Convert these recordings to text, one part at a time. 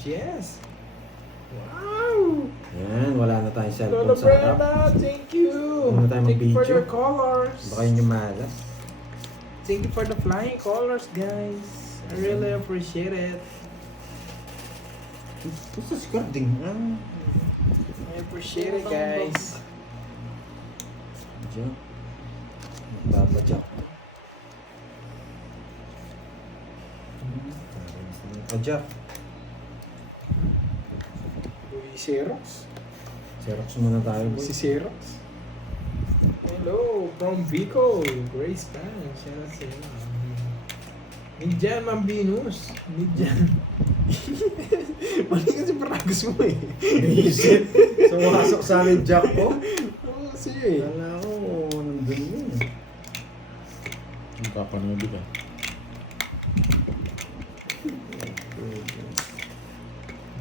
Yes. Wow. Yan, wala na tayong cellphone Lola sa harap. Brenda, thank you. Ano tayo Thank you for mag-video? your colors. Baka yun yung malas. Thank you for the flying colors, guys. I really appreciate it. Gusto scarding. I appreciate it, guys. Diyan. Babadyak. Padyak. Uy, Xerox. Xerox muna tayo, boy. Si Xerox. Hello, from Vico. Grace Pan. Shout out sa inyo. Nidyan, Ma'am Venus. Nidyan. Mali kasi paragos mo eh. Isip. Sumasok sa amin, Jack po. Oo, kasi. Kala ko, nandun yun. Ang kapanood ka.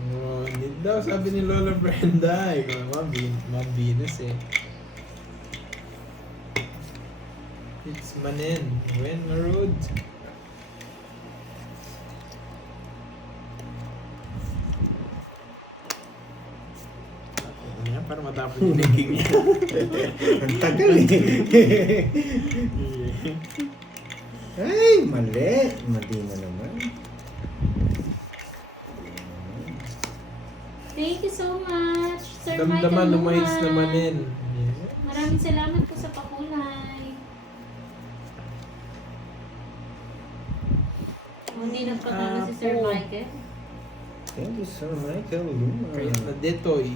Oh, need daw, sabi ni Lola Brenda. Ikaw, Ma'am Venus eh. It's Manen. When Marud. Yan, para matapos yung linking niya. Ang tagal eh. Ay, mali. Mali na naman. Thank you so much, Sir Damdaman Michael lumahits Luman. na Manen. Maraming salamat po sa pakulay. Hindi nagpatalo si Sir po. Michael. Thank you, Sir Michael Luma. Kaya na detoy.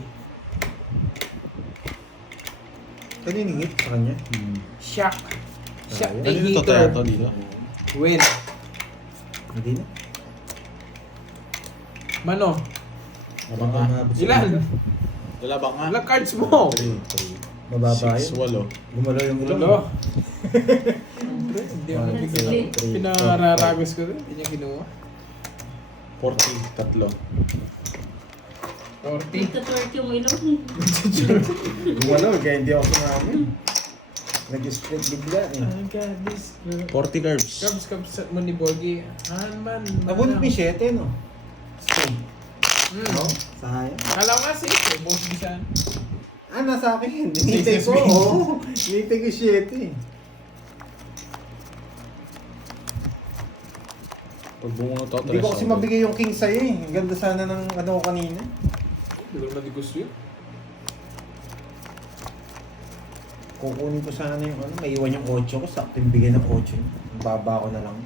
Kaniningit sa kanya. Shock. Shock Sayang. the Dito tayo heater. to dito. Win. Hindi na. Mano. Abang nga. Ilan? Lalabang nga. Ilang cards mo? 3, Mababa 6, yun. 8. Gumalaw yung ilong. Lolo. Siyempre, hindi ako One, nabigyan. two, three, Pinararagos ko rin. Hindi niya kinuha. 40, tatlo. 40. Nagtatwerk yung ilong. Gumalaw, kaya hindi ako sumami. Nag-split bigla eh. I got this. 40 carbs. Cubs mo ni Bogi. Man. Nabunot mo yung 7, no? Stone. No? Hmm. Sayang. Kala ko nga safe eh. Boss bisan. Nasa akin. Hinintay ko. Oo. Hinintay ko 7 eh. Pag bumunot ako, Hindi ko kasi mabigay yung king sa'yo eh. Ang ganda sana ng ano ko kanina. Hindi ko naman gusto yun. Kukunin ko sana yung ano, may iwan yung 8 ko. Sakto yung bigay ng 8. Ang baba ko na lang.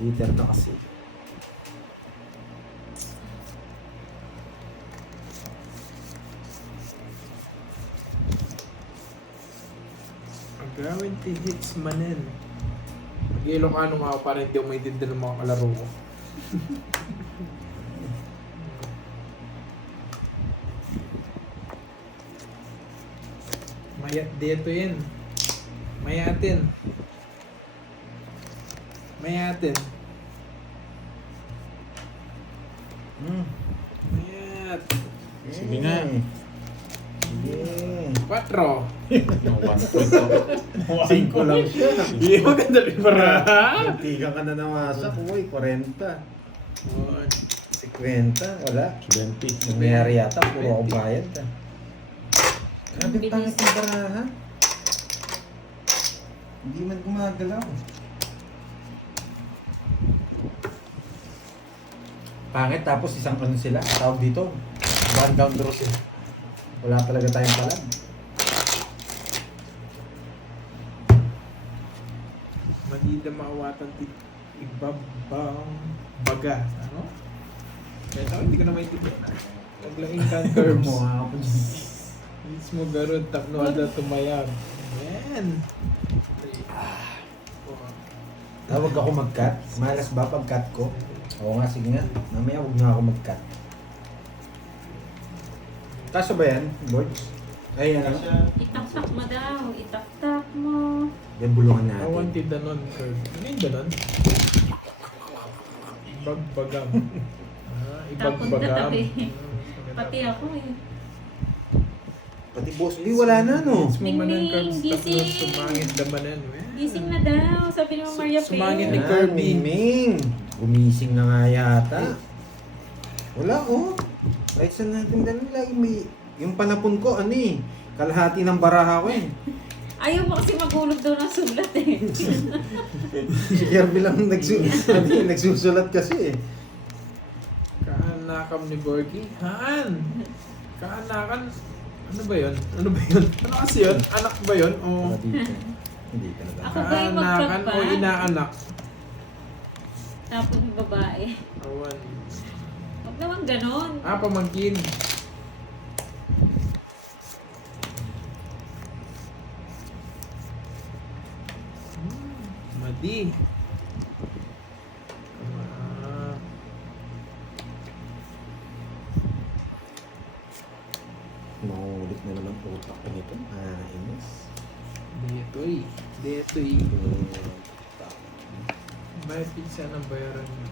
Liter na kasi. Ang gravity hits Manen. Mag-Ilocano nga ako para hindi ako maintindihan ng mga kalaro ko. Mayat dito yan. Mayatin. Mayatin. Hmm. Mayat. Sige nga. Sige. 4. Yung 1 5 lang siya. Hindi maganda rin para. Tiga ka na namasak. Uy, 40. 50. Wala. 20. Nangyayari yata. Puro ako bayad. Grabe Bilis. pangit ng baraha. Hindi man gumagalaw. Pangit tapos isang ano sila. Tawag dito. One down draw sila. Wala talaga tayong palag. Magida maawatan ibabang baga. Ano? Kaya ako hindi ko na maintindihan. Huwag lang income curves. Mukha ako dyan. Mismo garod tapno ada tumayag. Man. Tawag ako mag-cut. Malas ba pag-cut ko? Oo nga, sige nga. Mamaya huwag na ako mag-cut. Kaso ba yan, boys? Ay, ano? Itaktak mo daw. Itaktak mo. Yan bulungan I natin. wanted danon curve. Ano yung danon? Ibagbagam. Tapon na Ibagbagam. tabi. Pati ako eh. Pati boss Lee, wala na, no? Mismo manan Mingming, curves tapno gising. sumangit damanan. Gising na daw. Sabi ni Ma'am Maria Pei. Sumangit ni Yan, Kirby. Ming. Gumising na nga yata. Wala oh. Kahit saan natin dalawa lagi may... Yung panapon ko, ano eh. Kalahati ng baraha ko eh. Ayaw mo kasi magulog daw ng sulat eh. Si Kirby lang nagsusulat kasi eh. Kaanakam ni Borgie. Haan! Kaanakan. Ano ba yun? Ano ba yun? Ano kasi yun? Anak ba yun? O Para dito. Hindi talaga. Ako ba yung kaanakan o magpagpa? inaanak? Tapos yung babae. Awan. Huwag naman ganon. Pamangkin. Madi. Mahulit na naman utak ko nito. Inis. Detoy. Detoy. May pizza ng bayaran niya.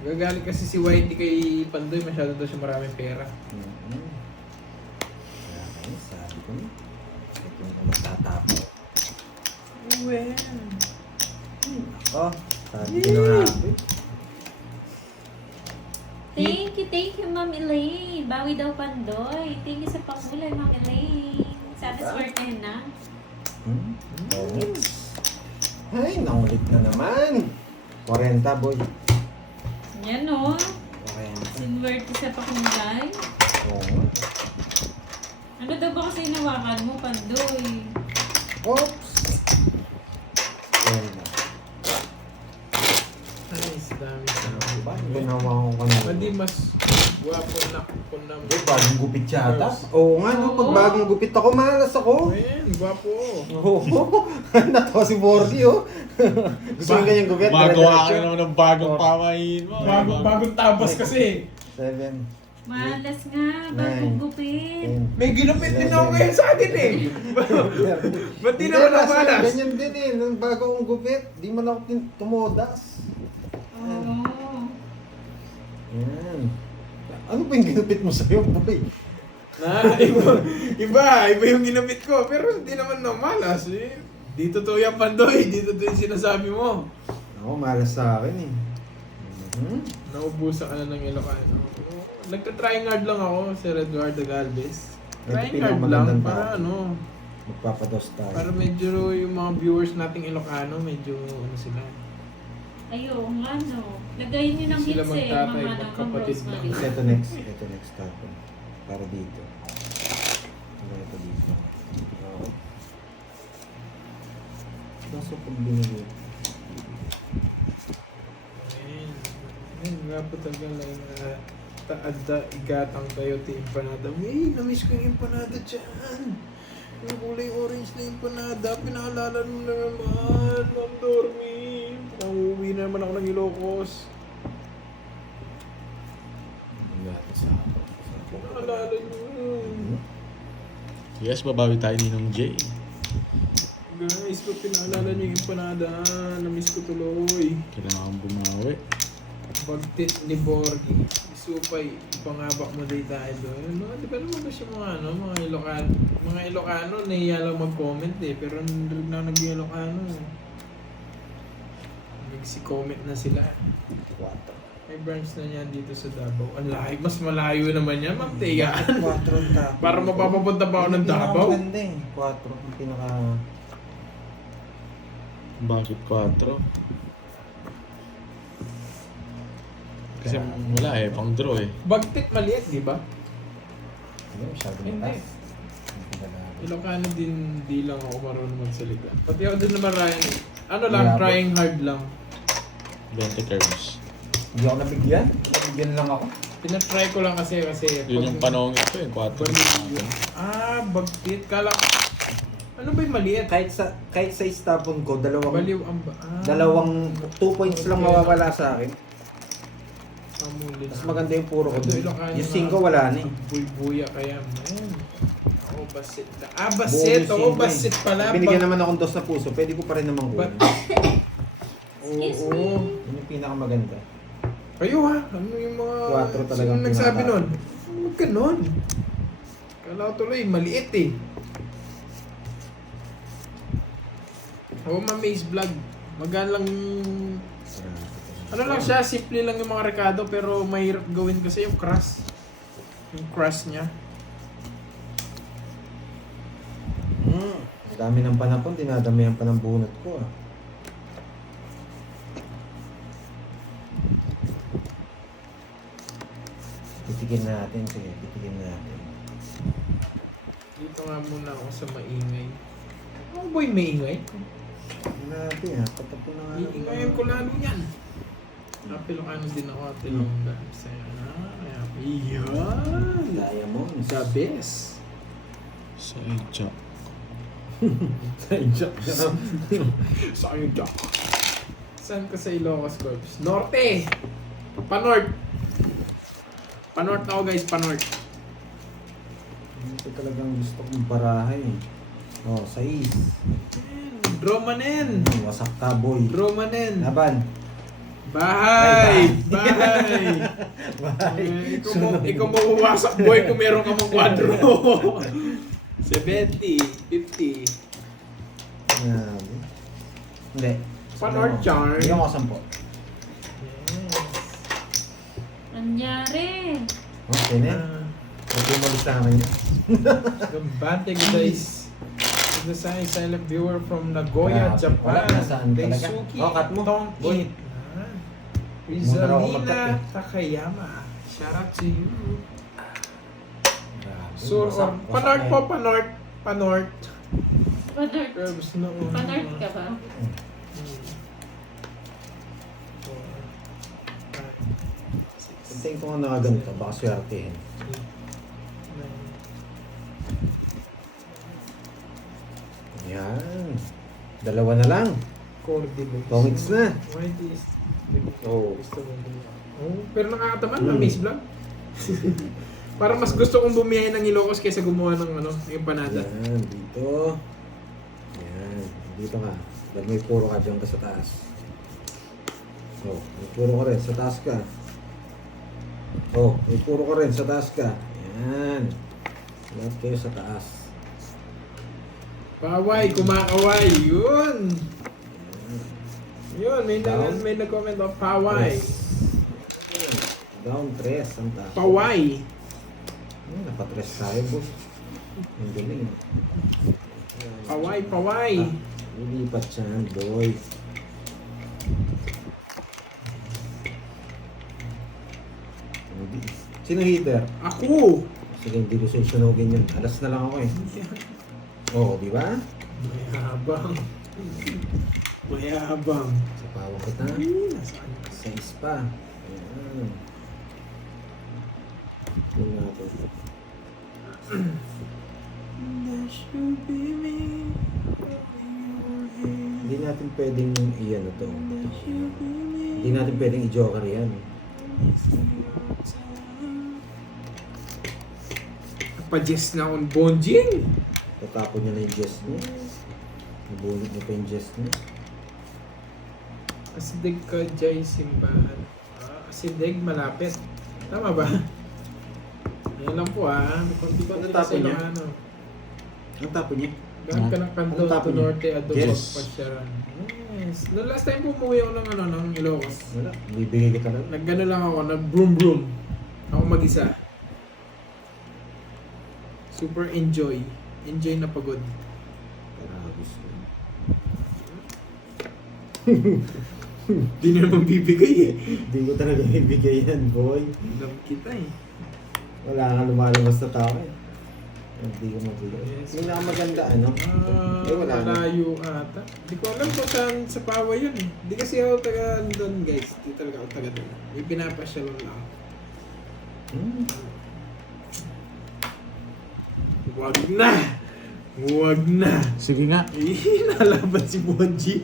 Gagaling kasi si Whitey kay Pandoy, masyado daw siya maraming pera. Kaya kayo, sabi ko na. Ito na magtatapo. Well. Oh, sabi ko na nga. Thank you, Ma'am Elaine. Bawi daw Pandoy. Thank you sa pangulay, Ma'am Elaine. Sana swerte na. Ay, naulit na naman. 40 boy. Yan o. 40. Sinwerte sa pakulay. Oo. Ano daw ba kasi hinawakan mo, Pandoy? Oops. Yan na. Nice, dami sa Ba, ginawa ko kanina. Madi mas guwapo na ko na. Hindi, bagong gupit yata. Oo nga, no? Pag bagong gupit ako, malas ako. Man, guwapo. Oo. Natawa si Borgie, oh. Gusto mo ganyang gupit? Magawa ka naman ng bagong pamahin mo. Bagong tabas kasi. 7, Malas nga. Bagong gupit. 10. May ginupit din ako ngayon sa akin eh. Ba't di naman ako malas? Ganyan din eh. Nung bago akong gupit, di man ako tumodas. Oo. Yan. Ano ba yung ginupit mo sa'yo, boy? Iba yung ginupit ko. Pero hindi naman na malas eh. Dito to yung Pandoy, dito to yung sinasabi mo. Ako, malas sa akin eh. Naubusan ka na ng Ilocano. Nagka-trying hard lang ako, Sir Eduardo Galvez. Ito Trying hard pinakamagandang lang para tao. ano, Magpapados tayo. para medyo yung mga viewers nating Ilocano, medyo ano sila. Ayaw nga no. Lagayin niyo ng Sila hits eh. magtatay, Mga ng magkapatid lang. Rosemary. Ito next tapon. Para dito. Ito dito. Oo. Kaso pag binigay. Ayun, nga po talaga lang na taadda, igatang kayo ti empanada. May, namiss ko yung empanada dyan. Yung kulay orange na empanada, pinaalala mo na naman, Ma'am Dormi. Nauwi na naman ako ng Ilocos. Pinaalala nyo. Yes, babawi tayo ni Nong J. Guys, kung pinaalala nyo yung empanada, namiss ko tuloy. Kailangan bumawi. Pagtit ni Borgie, isupay, ipangabak mo day tayo doon. No, di ba naman kasi mga Ilocano, nahiya lang mag-comment eh, pero na nag-Ilocano. Nagsi-comment na sila. 4. May branch na yan dito sa Davao. Ang layo, mas malayo naman yan, Ma'am Tia. 4 tapon. Para mapapapunta pa ako ng Davao. Maganda eh. 4 ang pinaka... Bakit 4? Kasi wala eh, pang draw eh. Bagtit maliit, di ba? Hindi, masyado Hindi. mataas. Ilocano din, di lang ako marunong magsalita. Pati ako din naman, Ryan. Ano lang, Yeah, trying hard lang. 20 curves. Hindi ako nabigyan. Nabigyan lang ako. Tinatry ko lang kasi Yun yung panahon ito eh, 4. Baliw. Bagtit. Kala ano ba yung maliit? Kahit sa istapon ko, Baliw ang dalawang 2 points lang mawawala sa akin. Pamuli. Mas maganda yung puro ko doon. Ilocano Yung na. 5 wala na eh. Buy-buya kaya, man. Oo, basit na. Basit. Oo, basit pala. Binigyan naman akong 2 na puso, pwede ko pa rin naman Ba- kunin. Excuse Oo. me. Yun yung pinakamaganda. Kayo ha? Ano yung mga... 4 talagang Sino nagsabi pinaka- nun? Huwag ka nun. Kala ko tuloy, maliit eh. Oo, Ma'am Maze Vlog. Magaan lang Ano lang siya, simple lang yung mga rekado pero mahirap gawin kasi yung crush. Yung crush niya. Ang dami ng panapon, dinadamihan pa ng bunot ko ah. Titikin natin, sige, titikin natin. Dito nga muna ako sa maingay. Ano ba yung maingay? Natin ha, patapon na nga. Iingayin ko lalo yan. Napilokano din ako at Ilongga. Iyan! Diamond. The best! Sa Echa. Sa injak na. Sa iyo, Jack. Saan ka sa Ilocos, Corps? Norte! Panorth! Panorth ako guys, Panorth. Ito talagang gusto kong barahay. Oh, 6. Dromanen! Wasak ka, boy. Dromanen! Laban. Bahay! Bahay! Bye. Ikaw mawawasak boy kung meron ka mong kwadro. 70, 50. Grabe. Hindi. Panorth charm. Hindi ako 10. Nangyari. Okay na. Okay mo sa akin yan. Gambante guys. Ito sa silent viewer from Nagoya, Grabe. Japan. Wala, nasaan talaga? Daisuke Oh, cut mo. Tongki. Boy. Muna ako mag-cut Rizalina eh. Takayama. Shout out to you. Grabe. So, Wasak- wasak Panorth na po, yan. Panorth. Panorth. Panorth. Curbs noon. Panorth ka ba? Hintayin ko nga nakaganito. Baka swertehin. Yan. Dalawa na lang. Comics na. Oh. Pero nakakataman na Miss Vlog. Parang mas gusto kong bumiyahe ng Ilocos kaysa gumawa ng ano, yung panada. Yan. Dito. Yan. Dito nga. Dahil may puro ka dyan ka sa taas. Oh, may puro ka rin. Sa taas ka. Oh, may puro ka rin. Sa taas ka. Yan. Lahat kayo sa taas. Paway, kumakaway. Yun. Yun, Down. may nag-comment of Paway. Down 3. Ang taas. Paway. Nakatres tayo, boss. Ang galing. Paway, Paway. Lilipat siya, boy. Sino hitter? Ako. Sige, hindi ko siya sunugin yun. Alas na lang ako eh. Oo, di ba? Mayabang. Mayabang. Sa pawang kita. Nasaan ka? Sa ispa. Ayan. Tingnan natin. Hindi natin pwedeng iyan ito. Hindi natin pwedeng i-joker yan. Pa-jess na akong bonjing. Tatapon niya na yung jest niya. Nabunot niya pa yung jest niya. Asidig ka, Jai, simbahan. Asidig, malapit. Tama ba? Ayan lang po May konti-konti Ano tapon niya? Ano. Ang tapon niya? Gaan ka ng kanto Ano tapon to niya? Norte, Adobo, Yes. Pasyaran. Yes. Noong last time po umuwi ako ng Ilocos. Wala. Bibigay kita lang. Naggano lang ako, nag-broom-broom. Ako mag-isa. Super enjoy. Enjoy na pagod. Grabe siya. Di na naman bibigay eh. Hindi ko talaga ibigay yan, boy. Alam kita eh. Wala kang lumalabas na tao eh. Hindi ko mabigay. Yes. Yung nakamaganda, ano? Wala na. Malayo ata. Di ko alam kung saan sa Pawa yun eh. Di kasi ako taga doon guys. Di talaga ako taga doon. May pinapasya lang. Hmm. Wag na! Wag na! Sige nga. Nalaban si Bonji.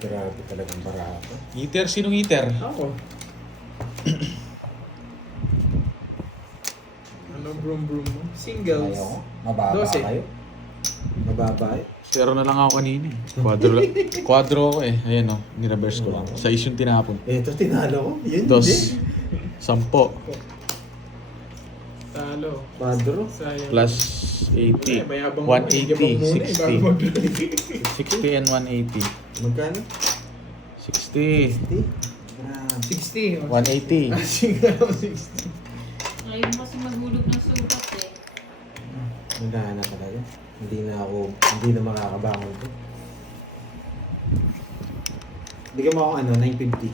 Grabe talagang barato. Eater, sinong eater? Ako. Ano brum-brum mo? Singles. Ayaw ko. Mababa 12. kayo. Mababa eh. Zero na lang ako kanina eh. Quadro ako eh. Ayan o, nireverse ko lang. Sa isyong tinapon. Ito, tinalo ko. Yun, Dos. hindi. 10. Talo. Padro. Sayang. Plus 80. Mayabang mo. 180. Mayabang muna eh, bago 60. 60 and 180. Magkano? 60. 60. Grabe. 60. 180. Sige na 60. Ngayon mo kasi maghulog ng sugat eh. Wala na talaga. Hindi na makakabangon to. Bigyan mo ako 950.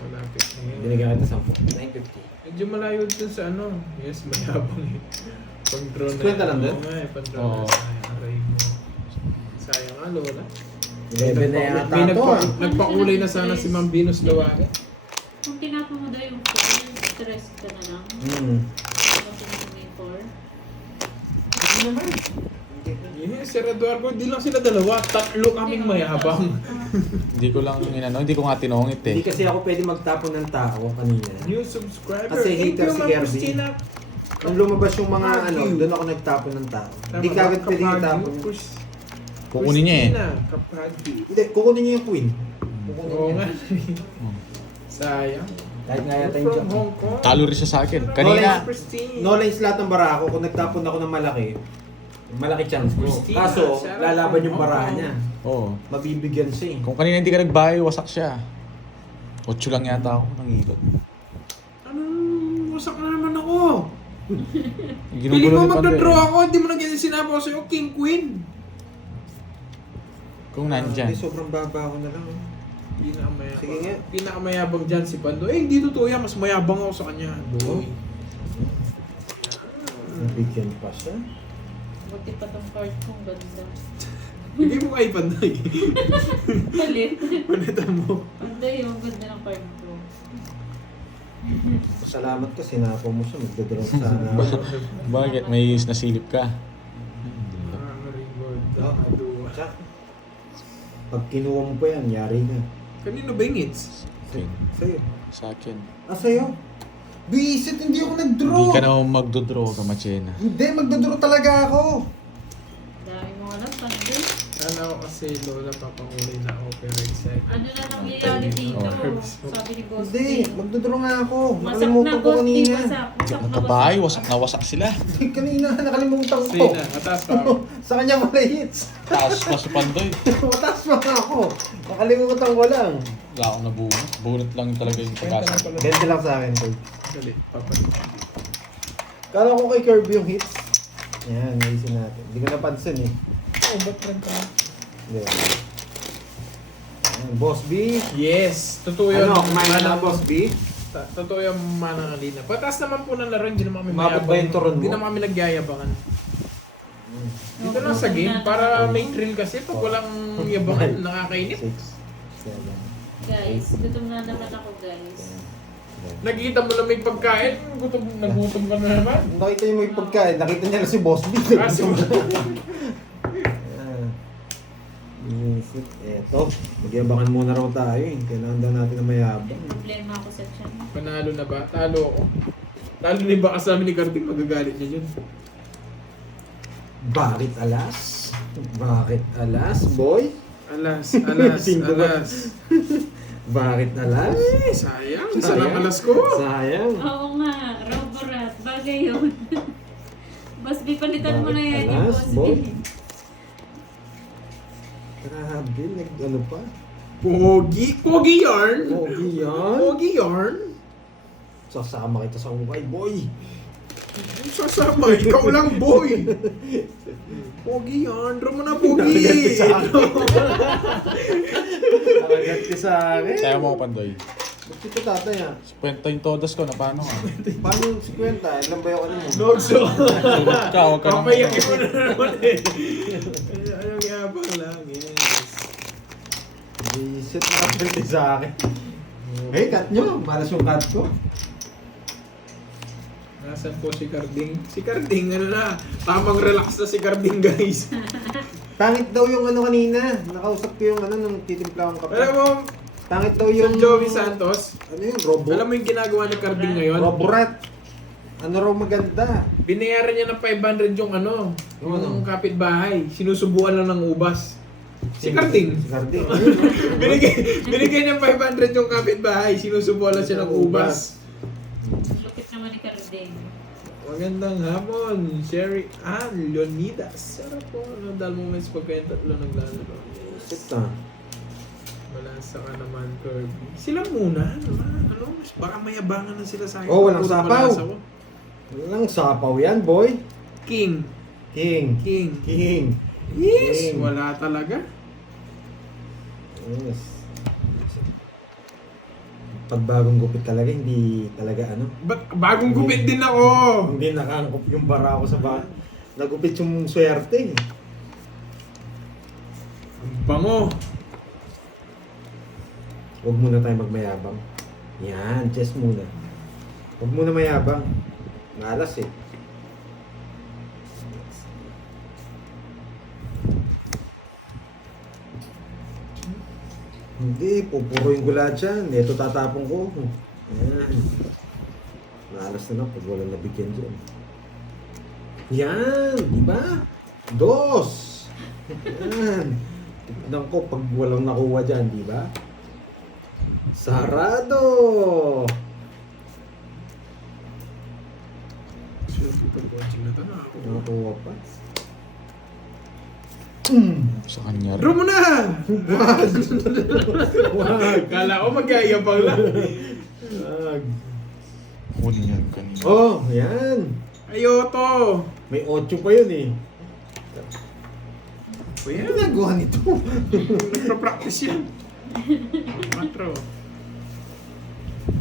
Malapit na yun. Binigyan kita 10. 950. Medyo malayo dun sa Yes, mayabang eh. Pang-drone Kwenta lang din? Oo nga eh, pang-drone Oo. na sayang. Aray mo. Sayang nga, Lola. 11 na yata May to ah. nagpakulay na sana si Ma'am Venus Lawaga. Kung tinapon mo daw yung 4, stress ka na lang. Tapos yung 4. Yes, Sir Eduardo, di lang sila dalawa. Tatlo kaming mayabang. Hindi ko lang hindi ko nga tinungit eh. Hindi kasi ako pwede magtapon ng tao kanina. New subscriber. Kasi Thank hater you, si Ma'am Kirby. Christina. Nung lumabas yung mga Kapag- doon ako nagtapon ng tao. Tama Hindi ba? kagad pwede Kapag- itapon. Kukunin niya eh. Christina, Kapagi. Hindi, kukunin niyo yung queen. Kukunin Oo niya. nga. Sayang. Kahit nga yata yung From jack. Hong Kong. Talo rin siya sa akin. Kanina, Christine. No lines lahat ng bara ko. Kung nagtapon ako ng malaki chance ko. Christina, Kaso, Sarah lalaban from yung Hong barahan Kong. niya. oh. Mabibigyan siya eh. Kung kanina hindi ka nagbahay, wasak siya. 8 lang yata ako ng ikot. Wasak na naman ako. Pili Ginugulo mo ni Pandoy. magdodraw ako, hindi mo na ganyan sinabi ko sa'yo, King Queen. Kung nandyan. Hindi, sobrang baba ko na lang. Pinakamayabang. Sige nga. Pinakamayabang dyan si Pando. Eh, hindi totoo yan. Mas mayabang ako sa kanya. Boy. Nabigyan pa siya. Buti pa tong card kong ganda. Bigay mo kay Pandoy. Palit. Palitan mo. Panday, yung ganda ng card ko. Salamat ka, sinapo mo siya. Magdadraw sana. Bakit? May nasilip ka. Tsak. Pag kinuha mo pa yan, yari ka. Kanino ba yung hits? Sa'yo. Sa akin. Ah, sa'yo? Bisit, hindi ako nag-draw. Hindi ka na magdodraw ka, Machena. Hindi, magdadraw talaga ako. Dami mo alam, Panday. Sana ako kasi Lola papangulit na ako pero excited. Ano na nangyayari dito? Sabi ni Ghost. Hindi, magdadraw nga ako. Masak na Nakalimutan ko Ghost. kanina. Masak na Nakabahay, wasak na wasak sila. Kanina, nakalimutan ko. Sina, mataas pa ako. Sa kanya wala hits. Taas pa si Pandoy. Mataas pa nga ako. Nakalimutan ko lang. Wala akong nabunot. Bunot lang talaga yung pagkasa. 20 lang sa akin, Tol. Dali, papalit. Kala ko kay Kirby yung hits. Yan, naisin natin. Hindi ko napansin eh. Oh, ba't rin ka? Hindi. Ayan, Boss B. Yes, totoo yun. Ano, kumain na Manang- Boss B? Totoo yung manang alina. Pataas naman po ng laro, hindi naman kami Umabot ba yung turon mo? Hindi naman kami nagyayabangan. Dito lang sa game, para may thrill kasi pag walang yabangan, nakakainip. 6, 7, Guys, gutom na naman ako, guys. Nakikita mo lang may pagkain, nagutom ka na naman. Nakita niyo may pagkain. Nakita niya na si Boss B. Kasi Isip, eto. Magyabangan muna raw tayo eh. Kailangan daw natin na mayabang. May problema ako sa tiyan. panalo na ba? Talo ako. Lalo ni baka sa amin ni Kartik, magagalit niya yun. Bakit alas? Bakit alas, boy? Alas, alas, Sino ba? alas. Bakit alas? Ay, sayang. Isa lang alas ko. Sayang. Oo nga, Roborat. Bagay yun. Boss B, palitan mo na Bakit yan yung alas, Boss B. boy? Grabe, ano pa? Pogi. Pogi yarn. Pogi yan. Pogi yarn. Sasama kita sa ukay, boy. Sasama, ikaw lang, boy. Pogi yarn. Draw mo na, Pogi. Nakaganti sa akin. Nakaganti sa akin. Kaya mo ako, Pandoy. Ba't ito tatay ah? Kwenta yung todas ko na paano nga. Paano yung 50? Ilan ba yung ano mo? Nogso. Sunod ka, huwag ka nang... Papayakin mo na naman eh. Anong yabang lang, yes. Visit na pwede sa akin. Hey, cut nyo. Malas yung cut ko. Nasaan po si Carding? Si Carding, ano na, tamang relax na si Carding, guys. Pangit daw yung ano kanina. Nakausap ko yung ano nung titimpla akong kape. Alam mo, Pangit daw yung yung... Joey Santos, Ano yung robo? alam mo yung ginagawa ni Carding ngayon? Roborat. Ano raw maganda? Binayaran niya ng 500 yung ano, Yung yung ano? kapitbahay. Sinusubuan lang ng ubas. Si Carding. Si Carding. binigay niya 500 yung kapitbahay. Sinusubuan lang siya ng ubas. Lupit naman ni Carding. Magandang hapon, Sherry Ann Leonidas. Sarap po, ano, dahil moments pagka yung tatlo naglalaro. Sit na. Malasa ka naman, Kirby. Sila muna. Ano? Baka mayabangan na sila sa akin. Oh, walang Puro sapaw. malasa ko. Walang sapaw yan, boy. King. King. King. King. Yes! King. Wala talaga. Yes. Pag bagong gupit talaga, hindi talaga ano. Bagong gupit din ako. Hindi nakangkop yung bara ko sa bahay. Nagupit yung swerte. Ang bango. Huwag muna tayo magmayabang. Yan, chess muna. Huwag muna mayabang. Malas eh. Hindi, pupuruin ko lahat yan. Ito tatapong ko. Yan. Malas na lang pag walang nabigyan dyan. Yan, di ba? Dos! Yan. Tignan ko pag walang nakuha dyan, di ba? Sarado! Nakuha pa. Sa kanya Draw rin. mo na! Wag! Kala ko mag-aayabang lang. Wag! Kunin yan kanina. Oh, yan! Ayoto! May 8 pa yun eh. O Ano yan, ginagawa nito? nagpa-practice yan. Matro.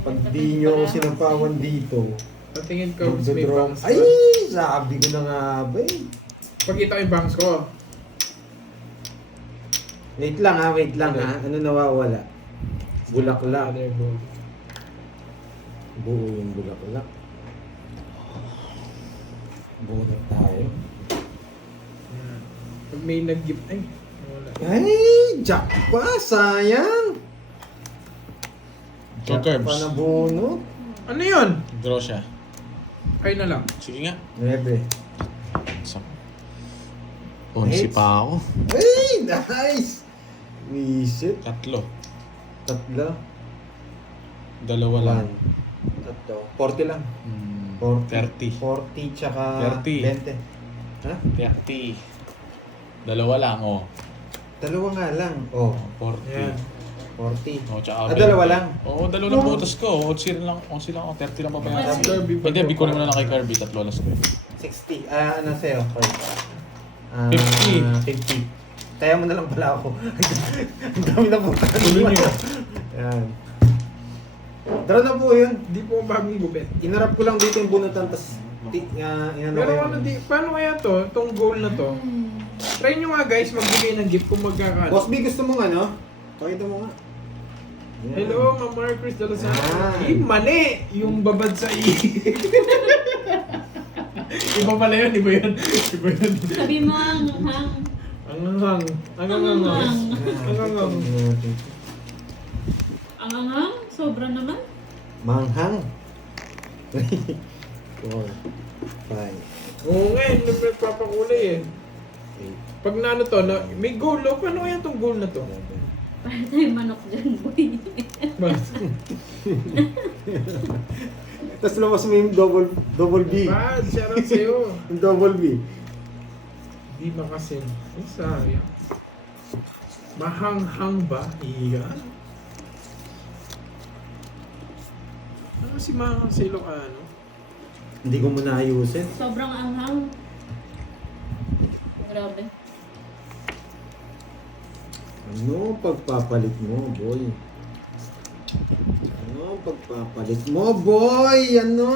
Pag di nyo ako sinapawan dito, Patingin ko kung may magdodraw. bangs Ay! ko. Sabi ko na nga ba eh. Pakita ko yung bangs ko. Wait lang ha, wait lang ha. Ano nawawala? Bulaklak. Other ball. Buo yung bulaklak. Buo na tayo. Yan. Pag may nag-gift, ay, wala. Ay! Jack pa! Sayang! Two curves. Pa na bunot. Ano yun? Draw siya. Ay na lang. Sige nga. 9. Isa. 11 pa ako. Ay! Nice! Wisit. 3. 3. Dalawa lang. 1. 40 lang. 30. 40 tsaka 30. 20. Ha? 30. Dalawa lang, oh. Dalawa nga lang. Oh, 40. Yan. 40. Oh, tsaka Ah, dalawa lang? Oo, dalawa lang butas ko. 11 lang, 11 lang. 30 lang pabayaran. Kirby, Hindi, bigko naman na lang kay Kirby. 3 alas ko. 60. Ano sa'yo? 50. 50. Kaya mo na lang pala ako. Ang dami na punta. Tuloy niyo. Yan. Draw na po yun. Di po bagong gupit. Inarap ko lang dito yung bunutan, tas inano Pero ko ano, yun. paano kaya to? Itong goal na to? Try nyo nga guys, magbigay ng gift kung magkakaano. Boss B, gusto mo ano? Pakita mo nga. Yan. Hello, Ma'am Marcus Dalasana. Ah. Mali! Yung babad sa i. Iba pala yun, iba yun. Iba yun. Sabi mo ang hang. Ang hangang. Ang hangang. Ang hangang. Ang hang? Sobra naman. Manghang. 4, 5, Oo nga, yung nagpapakulay eh. 8, Pag na ano to, na, may goal, oh. Paano kaya itong goal na to? 11. Para tayo manok dyan, boy. Tapos labas mo yung double B. Bad, shoutout sa'yo. Yung double B. Di makasin. Ay, sayang. Mahanghang ba? Iyan. Ano si Manghang sa Ilocano? Hindi ko muna ayusin. Sobrang anghang. Grabe. Ano pagpapalit mo, boy? Ano pagpapalit mo, boy? Ano?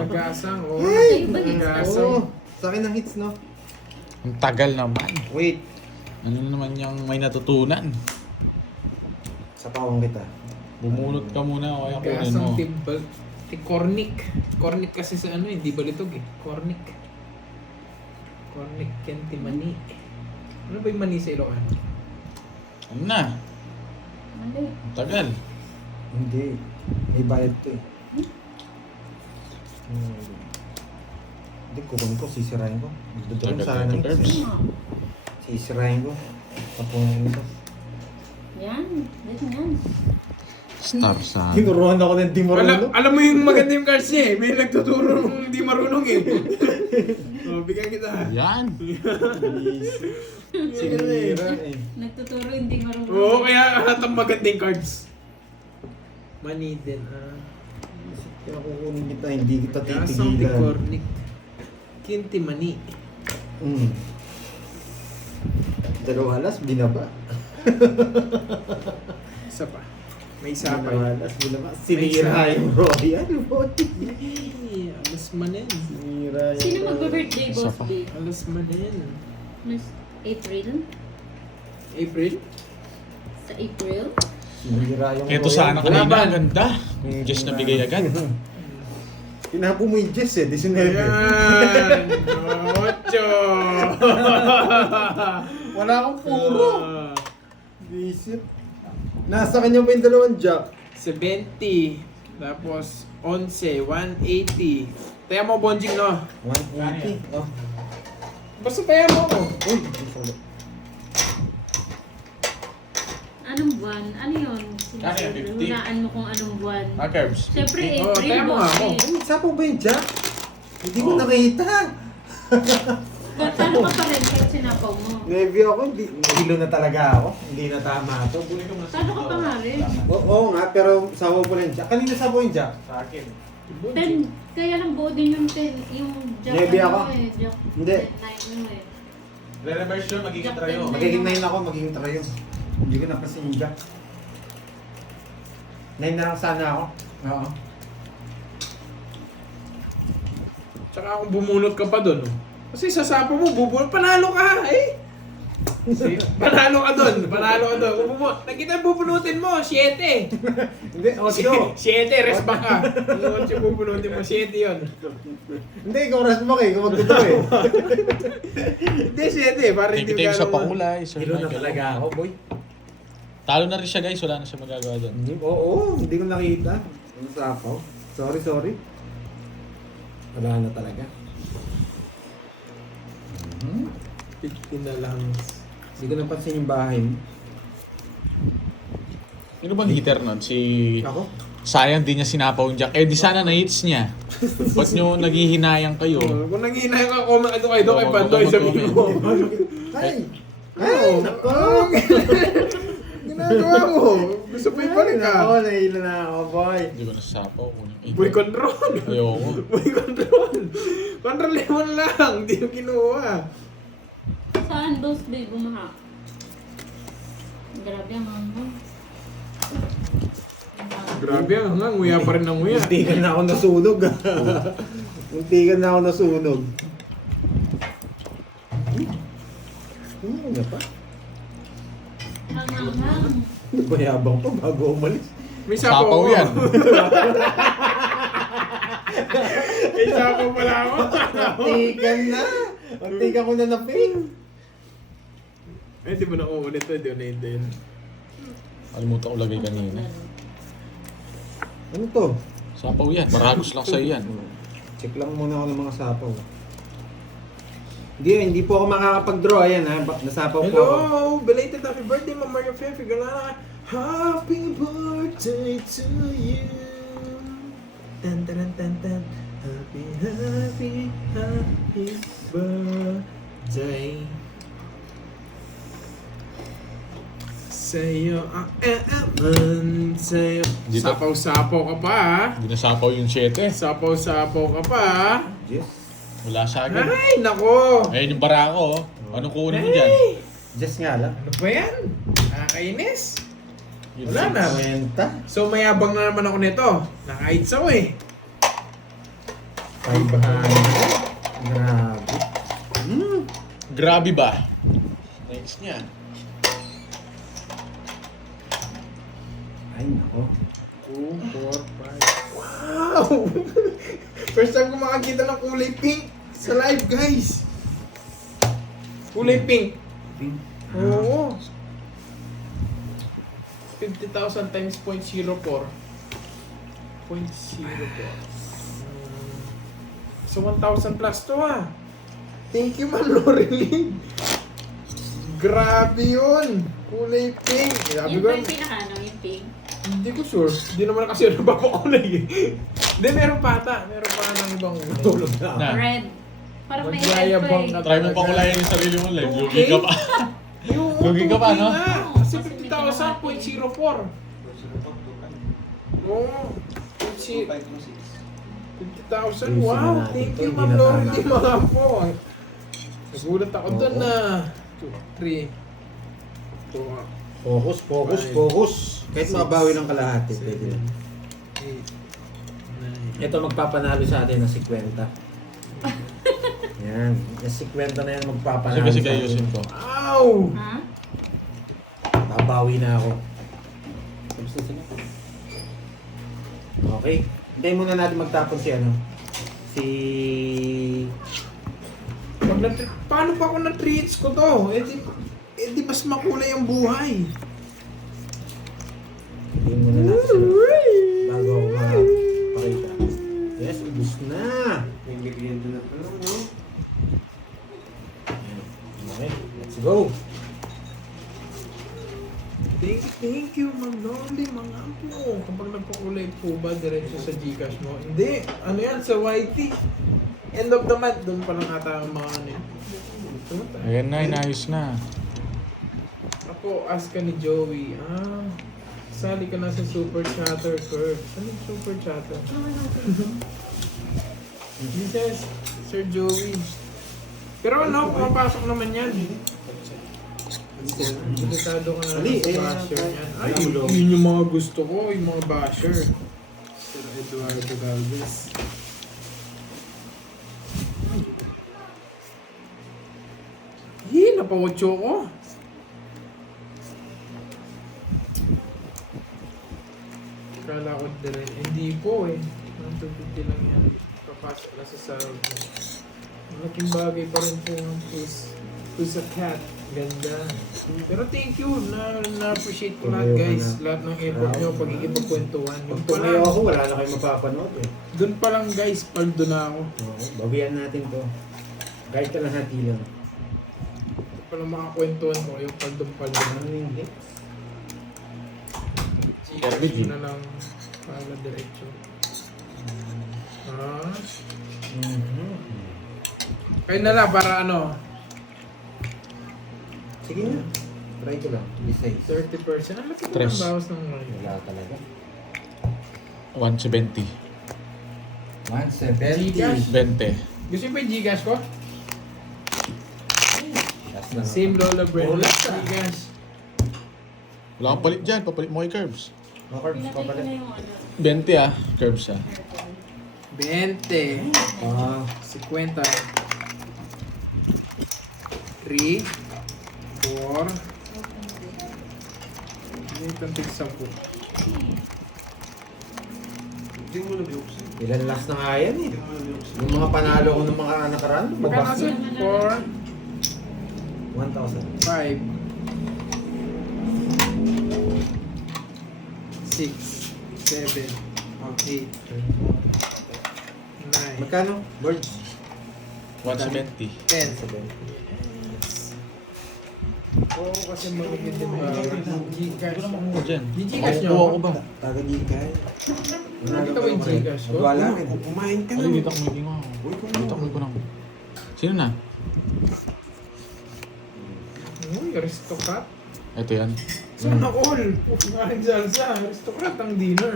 Nag-aasang, oh. Ay! Nag-aasang. Oh, sa akin ang hits, no? Ang tagal naman. Wait. Ano naman yung may natutunan? Sa pawang kita. Bumunot ka muna o kaya kunin Nag-aasang mo. timbal. Cornic. Cornic kasi sa ano, hindi balitog eh. Cornic. Cornic Kenti Mani. Ano ba yung mani sa Ilocano? Ano na? Mali. Ang tagal. Hindi. May bayad to eh. Hindi, kukunin ko. Sisirain ko. Magdodrop Tagal, sa akin ng tagal, hits. Curbs. Sisirain ko. Tapunin ko. Yan. Dito yan. Star Sun. Tinuruan ako ng di marunong. Alam mo yung maganda yung cards niya eh. May nagtuturo nung hindi marunong eh. Bigyan kita. Yan. Sinira eh. Nagtuturo hindi marunong. Oo, kaya hatang maganda yung cards. Money din Kaya kukunin kita, hindi kita Kasang titigilan. Picornic. Kinti mani. Dalawa alas, binaba. Isa pa. May isa pa. Dalawa alas, binaba. Sinira yung Royal boy. Yay! Alas manin. Sinira yung Sino magbe-birthday, Isa Boss pa. B? Alas manin. Mas April? April? Sa April? Sinira yung Ito sana boy. kanina. Laban. Ang ganda. Just nabigay agad. Tinapo mo yung Jess eh, 19. Ayan! Ocho! Wala akong puro. Visit. Nasa kanya pa yung dalawang jack. 70. Tapos 11. 180. Taya mo, Bonjing, no? 180. Oh. Basta taya mo ako. Uy, Anong buwan? Ano yun? Ano yun, 50? Hulaan mo kung anong buwan. Curbs. Siyempre, Oo, April, kaya mo nga Boss ako. B. sapo ba yung jack? Hindi ko nakita. Talo ka pa rin kahit sinapaw mo. Maybe ako, hindi. Hilo na talaga ako. Hindi na tama ito. Talo ka pa nga rin. Oo nga, pero sapo po lang yung jack. Kanina sapo yung jack? Sa akin. 10, kaya lang buo din yung 10, yung Jack Maybe ako. Jack Hindi. 9 mo eh. Re-reverse yun, magiging trayo. Magiging 9 ako, magiging trayo. Hindi ko napasin yung jack. 9 na lang sana ako. Oo. Tsaka kung bumunot ka pa doon. Kasi sa sapo mo, bubunot. Panalo ka! Eh! Panalo ka doon. Panalo ka doon. Kung nakita bubunutin mo, 7. Hindi, 8. 7, rest back ka. Yung 8 bubunutin mo, 7 yun. Hindi, ikaw rasmak eh. Ikaw magtuto eh. Hindi, 7. Parang Thank you, hindi thank you sa ka naman. pakulay. Sir Hilo na Michael. talaga ako, boy. Talo na rin siya guys, wala na siya magagawa doon. Oo, hindi ko nakita. Ano sapo? Sorry. Wala na talaga. 15 na lang. Hindi ko napansin yung bahay mo. Sino bang hitter nun? Si... Ako? Sayang di niya sinapaw yung jack. Eh di sana na-hits niya. Ba't nyo naghihinayang kayo? Kung nangihinay ka, comment ito kayo, kay Pandoy, sabihin mo. Ay! Ay, Nako! Ginagawa mo. Gusto pa ibalik ka. Nako, nahilo na ako, boy. Hindi ko nasapaw. Boy control. Ayoko. Boy control. Control lemon lang. Hindi mo kinuha. Saan Boss B bumaha? Grabe ang hanghang. Grabe ang hangang. Nguya pa rin ang nguya. Muntikan na ako nasunog. Muntikan na ako nasunog. Ano pa? Ang hanghang. Bayabang pa bago umalis. May Sapaw sapaw yan. May sapaw pala ako. Muntikan na. Muntikan ko na na-ping. Ay, di mo na uulit to. Di mo na yun. Kalimutan ko lagay kanina. Ano to? Sapaw yan. Maragos lang sa'yo yan. Check lang muna ako ng mga sapaw. Hindi po ako makakapag-draw. Ayan ha, nasapaw po ako. Hello! Belated happy birthday, Ma'am Mario Fefe. Galana. Happy birthday to you. Tan tan tan tan. Happy birthday. Sa'yo ang eman. Sa'yo. Dito. Sapaw-sapaw ka pa ha. Hindi nasapaw yung 7. Sapaw-sapaw ka pa ha. Yes. Wala sa akin. Ay, nako! Ayun yung barako. Ano kunin mo dyan? Hey! Just nga lang. Ano ba yan? Nakakainis. Yung Wala na. 50. So mayabang na naman ako nito. Naka-8 ako eh. 500. Grabe. Grabe ba? Nice niya. Ay, nako. 2, 4, 5. Wow! First time ko makakita ng kulay pink sa live, guys. Kulay pink. Oo. 50,000 times 0.04. 0.04. So 1,000 plus to ah. Thank you, Ma'am Loreline. Grabe yun. Kulay pink. Sabi Yun ko, ba yung pinaka, no? Yung pink? Hindi ko sure. Hindi naman kasi napapakulay eh. Hindi, meron pa ata. Meron pa ng ibang Tulog na. Na. Red. Parang may red pa Magyayabang eh. ka. Try mo pa kulayan yung sarili mo, live. Lugi ka pa. Yung Lugi ka pa, no? nga. Kasi 50,000.04. Oo. 50,000. Wow. Thank you, Ma'am Lauren Di Mapo. Nagulat ako doon na. 2, 3. 4, Focus, focus, Five. focus. Kahit makabawi ng kalahati, pwede na. 8, 9. Ito magpapanalo sa atin ng 50. Yan. Yung 50 na yan magpapanalo Sige, sa atin. ayusin ko. Ow! Ha? Babawi na ako. Tapos na sila. Okay. Hintayin muna natin magtapon si ano. Si... Paano pa ako na-treats ko to? Eh di mas makulay ang buhay. Hintayin muna natin sila. Bago ako makapakita. Yes, ubus na. May ingrediente na pala, no? Okay, let's go. Thank you, Ma'am Loli, mga apo. Kapag nagpakulay po ba, diretso sa Gcash mo? Hindi, ano yan, sa YT. End of the month, doon pa lang ata ang mga ano yun. Ayan na, inayos na. Ako, ask ka ni Joey, sali ka na sa Super Chatter Curve. Ano yung Super Chatter? He says, Sir Joey. Pero ano, pumapasok naman yan. Delikado ka na Ali, sa eh, basher yan. Ay, alam mo. yun yung mga gusto ko, yung mga basher. Sir Eduardo Galvez. Napawatcho ko. Kala ko din. Hindi po eh. 150 lang yan. Papasok na sa sahod mo. Malaking bagay pa rin po ang pusa cat. Ganda. Pero thank you. Na-appreciate ko lahat guys. Lahat ng effort nyo. Pagkikipagkwentuhan. Yung Pag pa tumayo lang. ako, wala na kayo mapapanood eh. Doon pa lang guys. Paldo na ako. Oo, bawian natin to. Kahit kalahati lang. Doon pa lang makakwentuhan mo. Yung paldo-paldo na. Ano yung hits? Gcash na lang. Para diretso. Kayo na lang para ano. Sige na. Try ko lang. Besides. 30%. Ang laki ko Tres. ng bawas ng money. Wala talaga. 170. 170. Gcash. 20. Gusto niyo pa yung Gcash ko? Last na. Same Lola Brenda. Bonus ka. Gcash. Wala kang palit dyan. Papalit mo kay Curbs. Makarbs pa Pinatay ko pala. na yung ano. 20 ah. Curbs ah. 20. Ah, 50. 3. 4. Hindi itong tig 10. Hindi mo nabiyoksin. ilan last na nga yan eh. Hindi mo nabiyoksin. Yung mga panalo ko ng mga nakaraan, Magkano mabas sa na. 4, 1,000. 5, 6, 7, 8, 9, Magkano? Board? 170. 10. Oo, kasi magiging din ba? Gcash. Ano naman ko dyan? Gcash nyo? Kuha ko ba? Tagagin ka eh. Nakita mo yung Gcash ko? Wala rin. Kumain ka Ay, na. dito ako may gingaw. Uy, Dito ako may gingaw. Sino na? Uy, aristocrat. Ito yan. Sana all. Kumain salsa. Aristocrat ang dinner.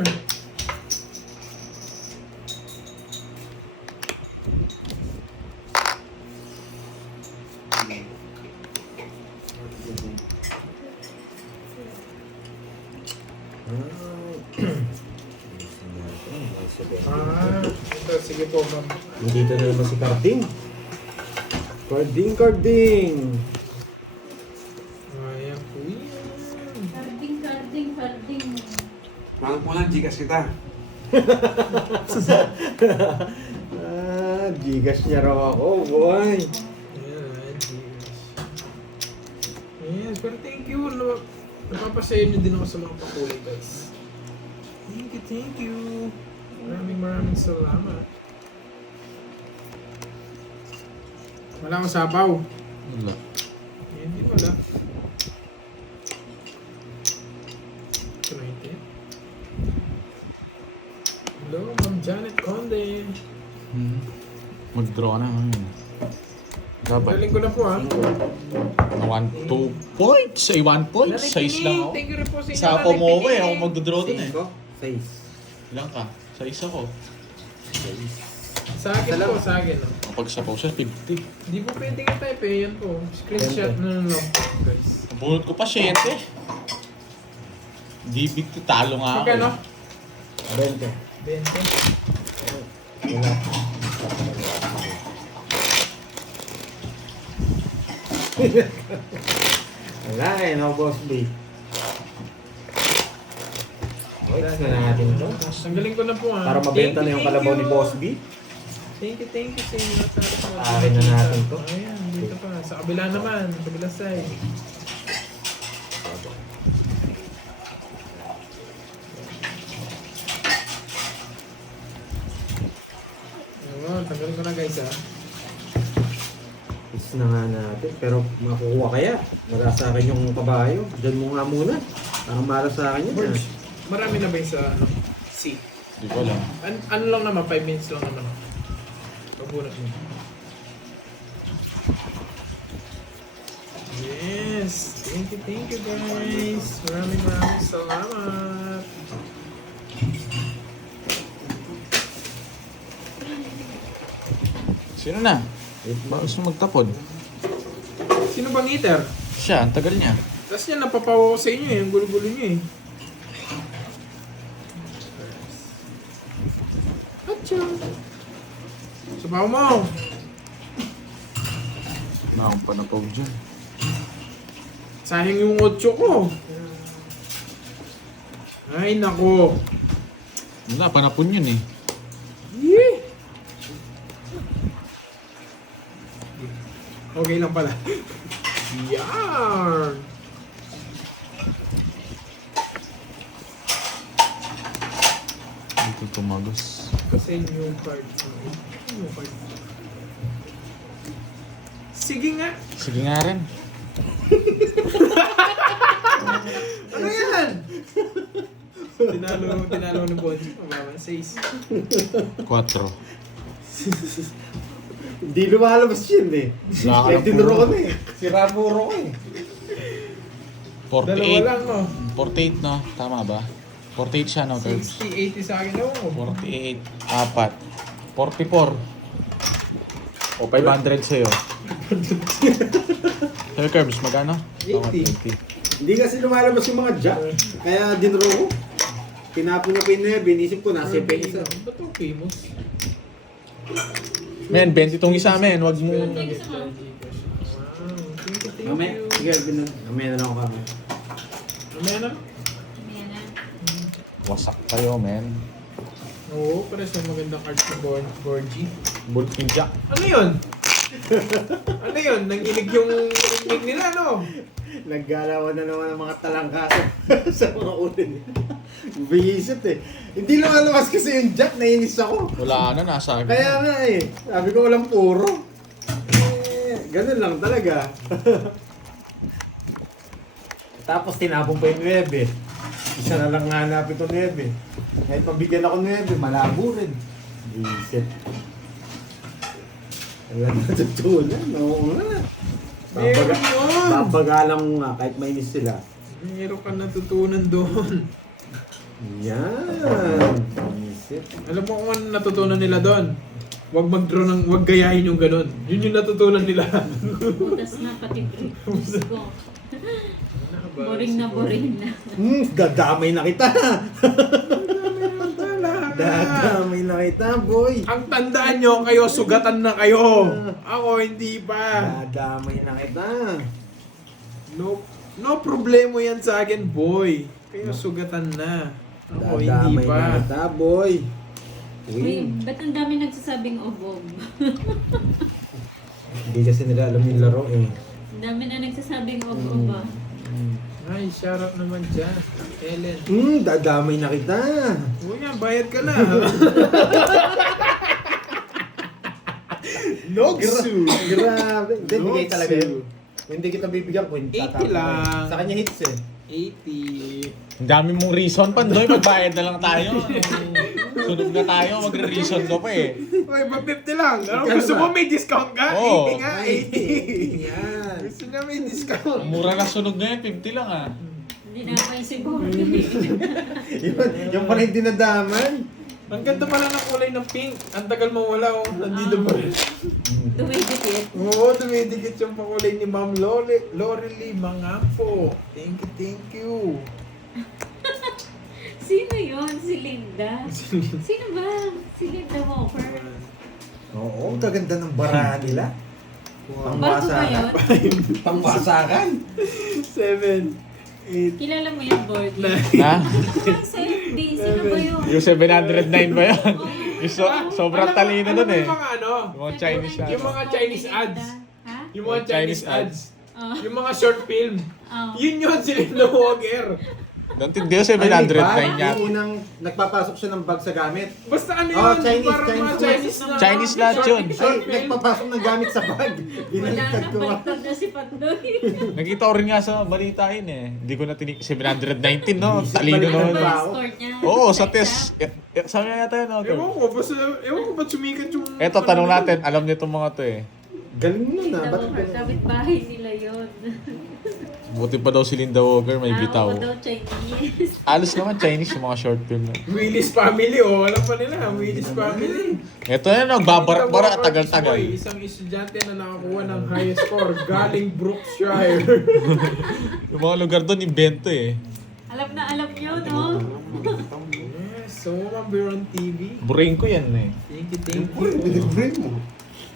Ito, sige po, ma'am. Dito na naman si Carding. Carding. Ayan po yan. Carding. Mahal po lang, Gcash kita. Gcash niya raw ako, boy. Ayan, Gcash. Yes, pero thank you. Napapasaya nyo din ako sa mga pakulay, guys. Thank you. Maraming salamat. Wala akong sabaw. Wala. Hindi wala. 20. Hello, Ma'am Janet Conde. Mag-draw ka na. Dapat. Galing ko na po ha. 2 points. Ay, 1 point. Size lang ako. Thank you rin po sa inyo. Sa ako mo ko eh. Ako Nanipinig. mag-draw dun eh. 5. Face. Ilang ka? Size ako. Sa akin po, sa akin. No? Kapag sa siya, 50. Hindi po pwede ka type eh. Yan po. Screenshot na lang po, guys. Bunot ko pa 7. Di big to talo nga ako. Magkano? 20. 20. Wala. Wala eh, no, Boss B. Okay, na natin ito. Ang galing ko na po ha. Para mabenta na yung kalabaw ni Boss B. Thank you sa inyo. Akin na natin to. Ayan, dito pa. Sa kabila naman. Sa kabila side. Ayun, tanggalin ko na guys ha. Is na nga natin. Pero makukuha kaya. Wala sa akin yung kabayo. Diyan mo nga muna. Parang mara sa akin yun. Merge. Marami na ba yung sa ano? C? Di ko alam. Ano lang naman? 5 minutes lang naman. Pabunot mo. Yes! Thank you guys! Maraming salamat! Sino na? Bakit gusto magtapon? Sino bang eater? Siya, ang tagal niya. Tapos yan, napapawa ko sa inyo eh. Yung gulo-gulo nyo eh. Atcha! Sabaw mo! Nakang panapog dyan. Sayang yung 8 ko. Ay, nako. Wala, panapon yun eh. Yee! Okay lang pala. Yarn! Dito tumagos. Kasi new card. New card. Sige nga. Sige nga rin. Ano yan? tinalo ni Bonji. Mababa 6. 4. Hindi lumalabas yun eh. Wala ka Kaya ng tinuro puro. na eh. Sira puro ko eh. Dalawa lang, no? 48 no? Tama ba? 48 siya no, Curbs? 60, 80 sa akin daw. 48, 4. 44. O 500 sa'yo. Sa'yo, Curbs, magkano? 80. Hindi kasi lumalabas yung mga jack. Kaya dinuro ko. Pinapon na pineb. Inisip ko nasa yung isa. Ba't ang famous? Men, 20 tong isa, men. Wag mo. Wow, thank Mamaya. you. Sige, mamaya na lang ako kami. Mamaya na. Ayan na. Wasak kayo, men. Oo, pares yung magandang card ni Borgie. Bulking jack. Ano yun? Ano yun? Nanginig yung ring nila, no? Naggalawan na naman ang mga talangkaso sa mga ulin. Bihisit eh. Hindi lumalabas kasi yung jack. Nainis ako. Wala na, nasa akin. Kaya nga eh. Sabi ko walang puro. Ganun lang talaga. Tapos tinapon pa yung 9. Isa na lang hanapin ko 9. Kahit pabigyan ako 9, malabo rin. Bihisit. Wala natutunan. Oo nga. Meron yun. Babagalang mo nga kahit mainis sila. Meron ka natutunan doon. Yan. Isip. Alam mo kung ano natutunan nila doon? Huwag gayahin yung ganun. Yun yung natutunan nila. Butas na pati brick. Diyos ko. Boring na. Dadamay na kita. Dadamay na kita, boy. Ang tandaan nyo, kayo, sugatan na kayo. Ako, hindi pa. Dadamay na kita. No problema yan sa akin, boy. Kayo, sugatan na. Ako, hindi Dadamay na pa. kita, boy. Uy, Win. ba't ang dami nagsasabing obob? Hindi kasi nila alam yung laro eh. Ang dami na nagsasabing obob ah. Ay, shout out naman dyan. Ellen. Dadamay na kita. Huwag yan, bayad ka na. Nogsu. Grabe. Hindi, bigay Nogsu. talaga yun. Kung hindi kita bibigyan ko, hindi 80 tatapos. lang. Sa kanya hits eh. 80. Ang dami mong reason, Pandoy. Magbayad na lang tayo. Sunog na tayo, magre-reason ka pa eh. Uy, ba 50 lang? Ano, Magkano gusto ba? mo may discount ka? Oo. 80 nga, 80. Yan. Gusto niya may discount. Mura na sunog ngayon, 50 lang ah. Hindi na pa yung siguro. Yung pala yung dinadaman. Ang ganda pala ng kulay ng pink. Ang tagal mawala, oh. Nandito pa rin. Tumidikit. Oo, dumidikit yung pakulay ni Ma'am Lorely Mangapo. Thank you. Sino yun? Si Linda. Sino ba? Si Linda Walker. Oo, ang gaganda ng baraha nila. Bago ba yun? Pangwasakan. 7, 8, Kilala mo yung board? 9. Ha? Parang sa FB. Sino ba yun? Yung 709 ba yan? Yung sobrang talino nun eh. Yung mga ano? Yung mga Chinese na. Yung mga Chinese ads. Ha? Yung mga Chinese ads. Oh. Yung mga short film. Oh. Yun si Linda Walker. Don't yung 709 niya. Yung unang nagpapasok siya ng bag sa gamit. Basta ano Oh, yun? Chinese, Parang mga Chinese. Chinese na. Chinese lahat yun. Short Ay, film. nagpapasok ng gamit sa bag. Wala Binaliktad na, ko. baliktad na si Pandoy. Nakita ko rin nga sa balita yun eh. Hindi ko na 719 no? Talino Baliktad naman. ba? Ano yung score niya? Oo, sa test. Sabi nga yata yun. Ewan ko ba't sumikat yung... Eto, tanong natin. Alam niyo itong mga to eh. Galing nun Linda ah. Ba't Walker. Kapit-bahay nila yun. Buti pa daw si Linda Walker may bitaw. Ako daw Chinese. Alos naman Chinese yung mga short film na. Willis Family, oh. Alam pa nila, Willis Family. Ito na, nagbabarak-barak, tagal-tagal. Boy, isang estudyante na nakakuha ng highest score galing Brookshire. Yung mga lugar doon, invento eh. Alam na alam nyo, no? Yes, so number on TV. Brain ko yan eh. Thank you. Binibrain mo?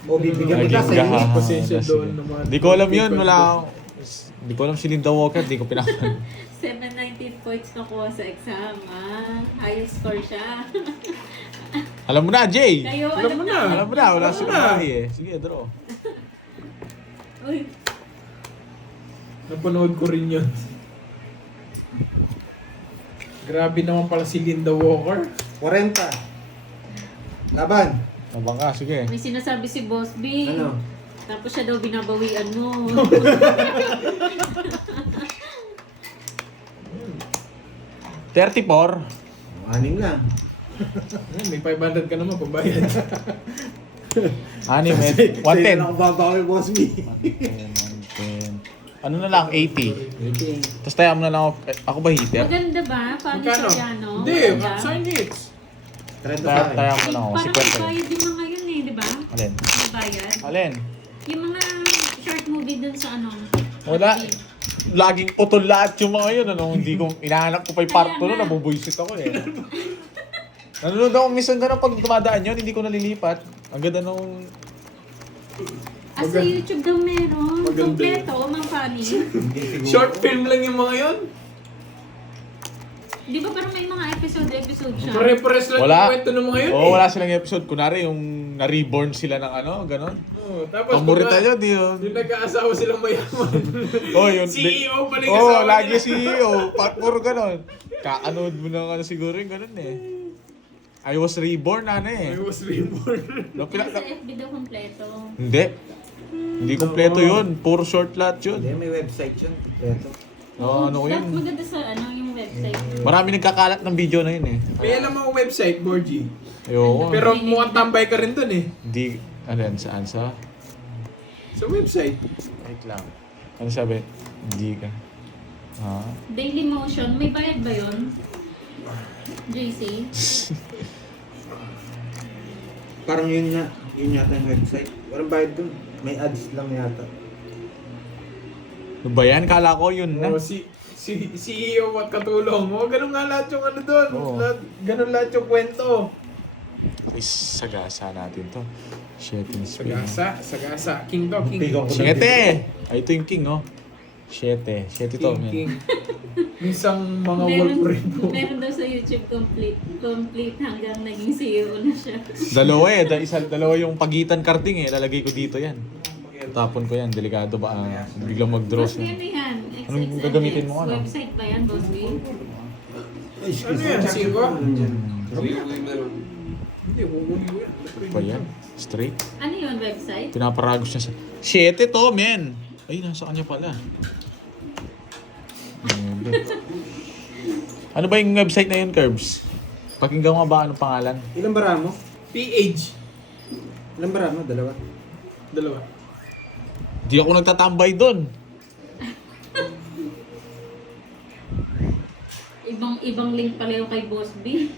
O bibigyan kita Naging sa iyo. gahaha. Pasensya doon naman. Di ko alam yun, wala akong... Di ko alam si Linda Walker, di ko pinakalan. 719 points nakuha sa exam, ah. Highest score siya. Alam mo na, Jay! Kayo, Alam mo na. Alam mo na, wala Alam si mo na. Kamay eh. Sige, draw. Uy, Napanood ko rin yun. Grabe naman pala si Linda Walker. 40. Laban. Abang ka, sige. may sinasabi si Boss B. Ano? Tapos siya daw binabawian mo. 34. Anim lang. May 500 ka naman pambayad. Anim, Sa'yo 110. na ako babawi, Boss B. 110. Ano na lang, 80. Tapos tayo mo na lang ako, ako ba hitter? Maganda ba? Paano Magkano? siya yan, no? Hindi, Maganda. sign it. 30 Tayo, sa tayo akin. mo na ako, Parang 50. bayad din mga yun eh, di ba? Alin? Bayad. Alin? Yung mga short movie dun sa ano. Wala. Laging utol lahat yung mga yun, ano? Hindi ko, inahanap ko pa yung part 2 Kaya nun, nga. nabubuisit ako eh. Nanonood ako minsan gano'n pag tumadaan yun, hindi ko nalilipat. Ang ganda nung... Ah, sa YouTube daw meron. Maganda Kompleto, Mang Fanny. Short film lang yung mga yun. Di ba parang may mga episode siya? Pare-pares lang Wala. yung kwento ng mga yun. Oo, wala silang episode. Kunwari, yung na-reborn sila ng ano, gano'n. Oh, tapos Pamorita yun, di yun. Yung nagkaasawa silang mayaman. Oh, yun. CEO pa rin Oo, kasama lagi nila. CEO. Puro gano'n. Kakanood mo na ano siguro yung gano'n eh. I was reborn, ano I eh. was reborn. No, Sa FB daw kompleto. Hindi. Hindi kompleto yun. Puro short lahat Hindi, yun. may website yun. Ito. Oo, ano ko yun. Maganda sa ano yung website. Marami nagkakalat ng video na yun eh. May alam mo website, Borgie. Ayoko. Pero mukhang tambay ka rin dun eh. Hindi, ano yan, saan sa? Sa website. Wait lang. Ano sabi? Hindi ka. Ha? Daily Motion, may bayad ba yun? JC? Parang yun nga. Yun yata yung website. Walang bayad dun. May ads lang yata. Ano ba yan? Kala ko yun na. Oh, si CEO at katulong. Oh, ganun nga lahat yung ano doon. Oo. Ganun lahat yung kwento. Sagasa natin to. Shit, in Spain. Sagasa. King to, king. Pigaw ko lang. Siete! Ay, ito yung king, oh. Siete. Siete to, King, man. king. Minsang mga wolverine po. Meron daw sa YouTube complete hanggang naging CEO na siya. Dalawa eh. Dalawa yung pagitan karting eh. Lalagay ko dito yan. Tapon ko yan. Delikado ba? Biglang mag-draw Boss B, ano siya. yan? Anong XXX. gagamitin mo, ano? Website ba yan, Boss B? Ano yan, Singko? Hindi, kukunin ko yan. Pa yan. Straight. Ano yun, website? Pinaparagos niya sa... Siete to, men! Ay, nasa kanya pala. Ano ba yung website na yun, Curbs? Pakinggan mo ba anong pangalan? Ilang bara mo? PH. Ilang bara mo? Dalawa? Dalawa. Di ako nagtatambay doon. Ibang link pala yung kay Boss B.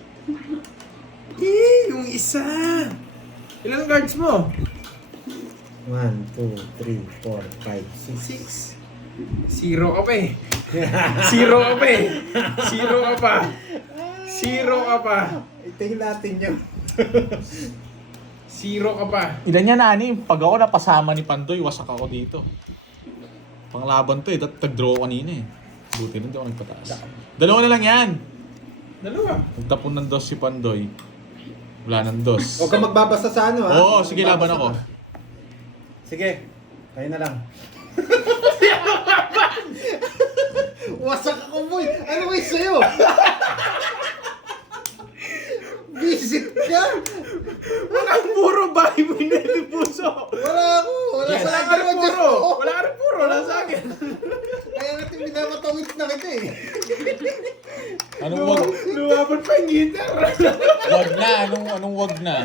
Yung isa. Ilang cards mo? 1, 2, 3, 4, 5, 6. 6. Zero ka pa eh. Zero ka pa eh. Zero ka pa. Zero ka pa. Tingin natin yun. Zero ka pa. Ilan yan, Ani? Pag ako napasama ni Pandoy, wasak ako dito. Panglaban to eh. Tag-draw kanina eh. Buti na hindi ako nagpataas. Dalawa na lang yan. Dalawa. Nagtapon ng dos si Pandoy. Wala ng dos. Huwag ka magbabasa sa ano ha? Oo, sige, laban ako. Sige, kayo na lang. Wasak ako boy! Ano ba yung sa'yo? Visit ka! Walang puro bahay mo inilipuso. Wala ako! Wala Yes. sa Wala akin ka rin naman dyan puro. ako. Wala ka rin puro. Wala sa akin. Kaya natin minamatawid na kita eh. Anong wag? Lumaban pa yung gitar. Wag na. Anong wag na?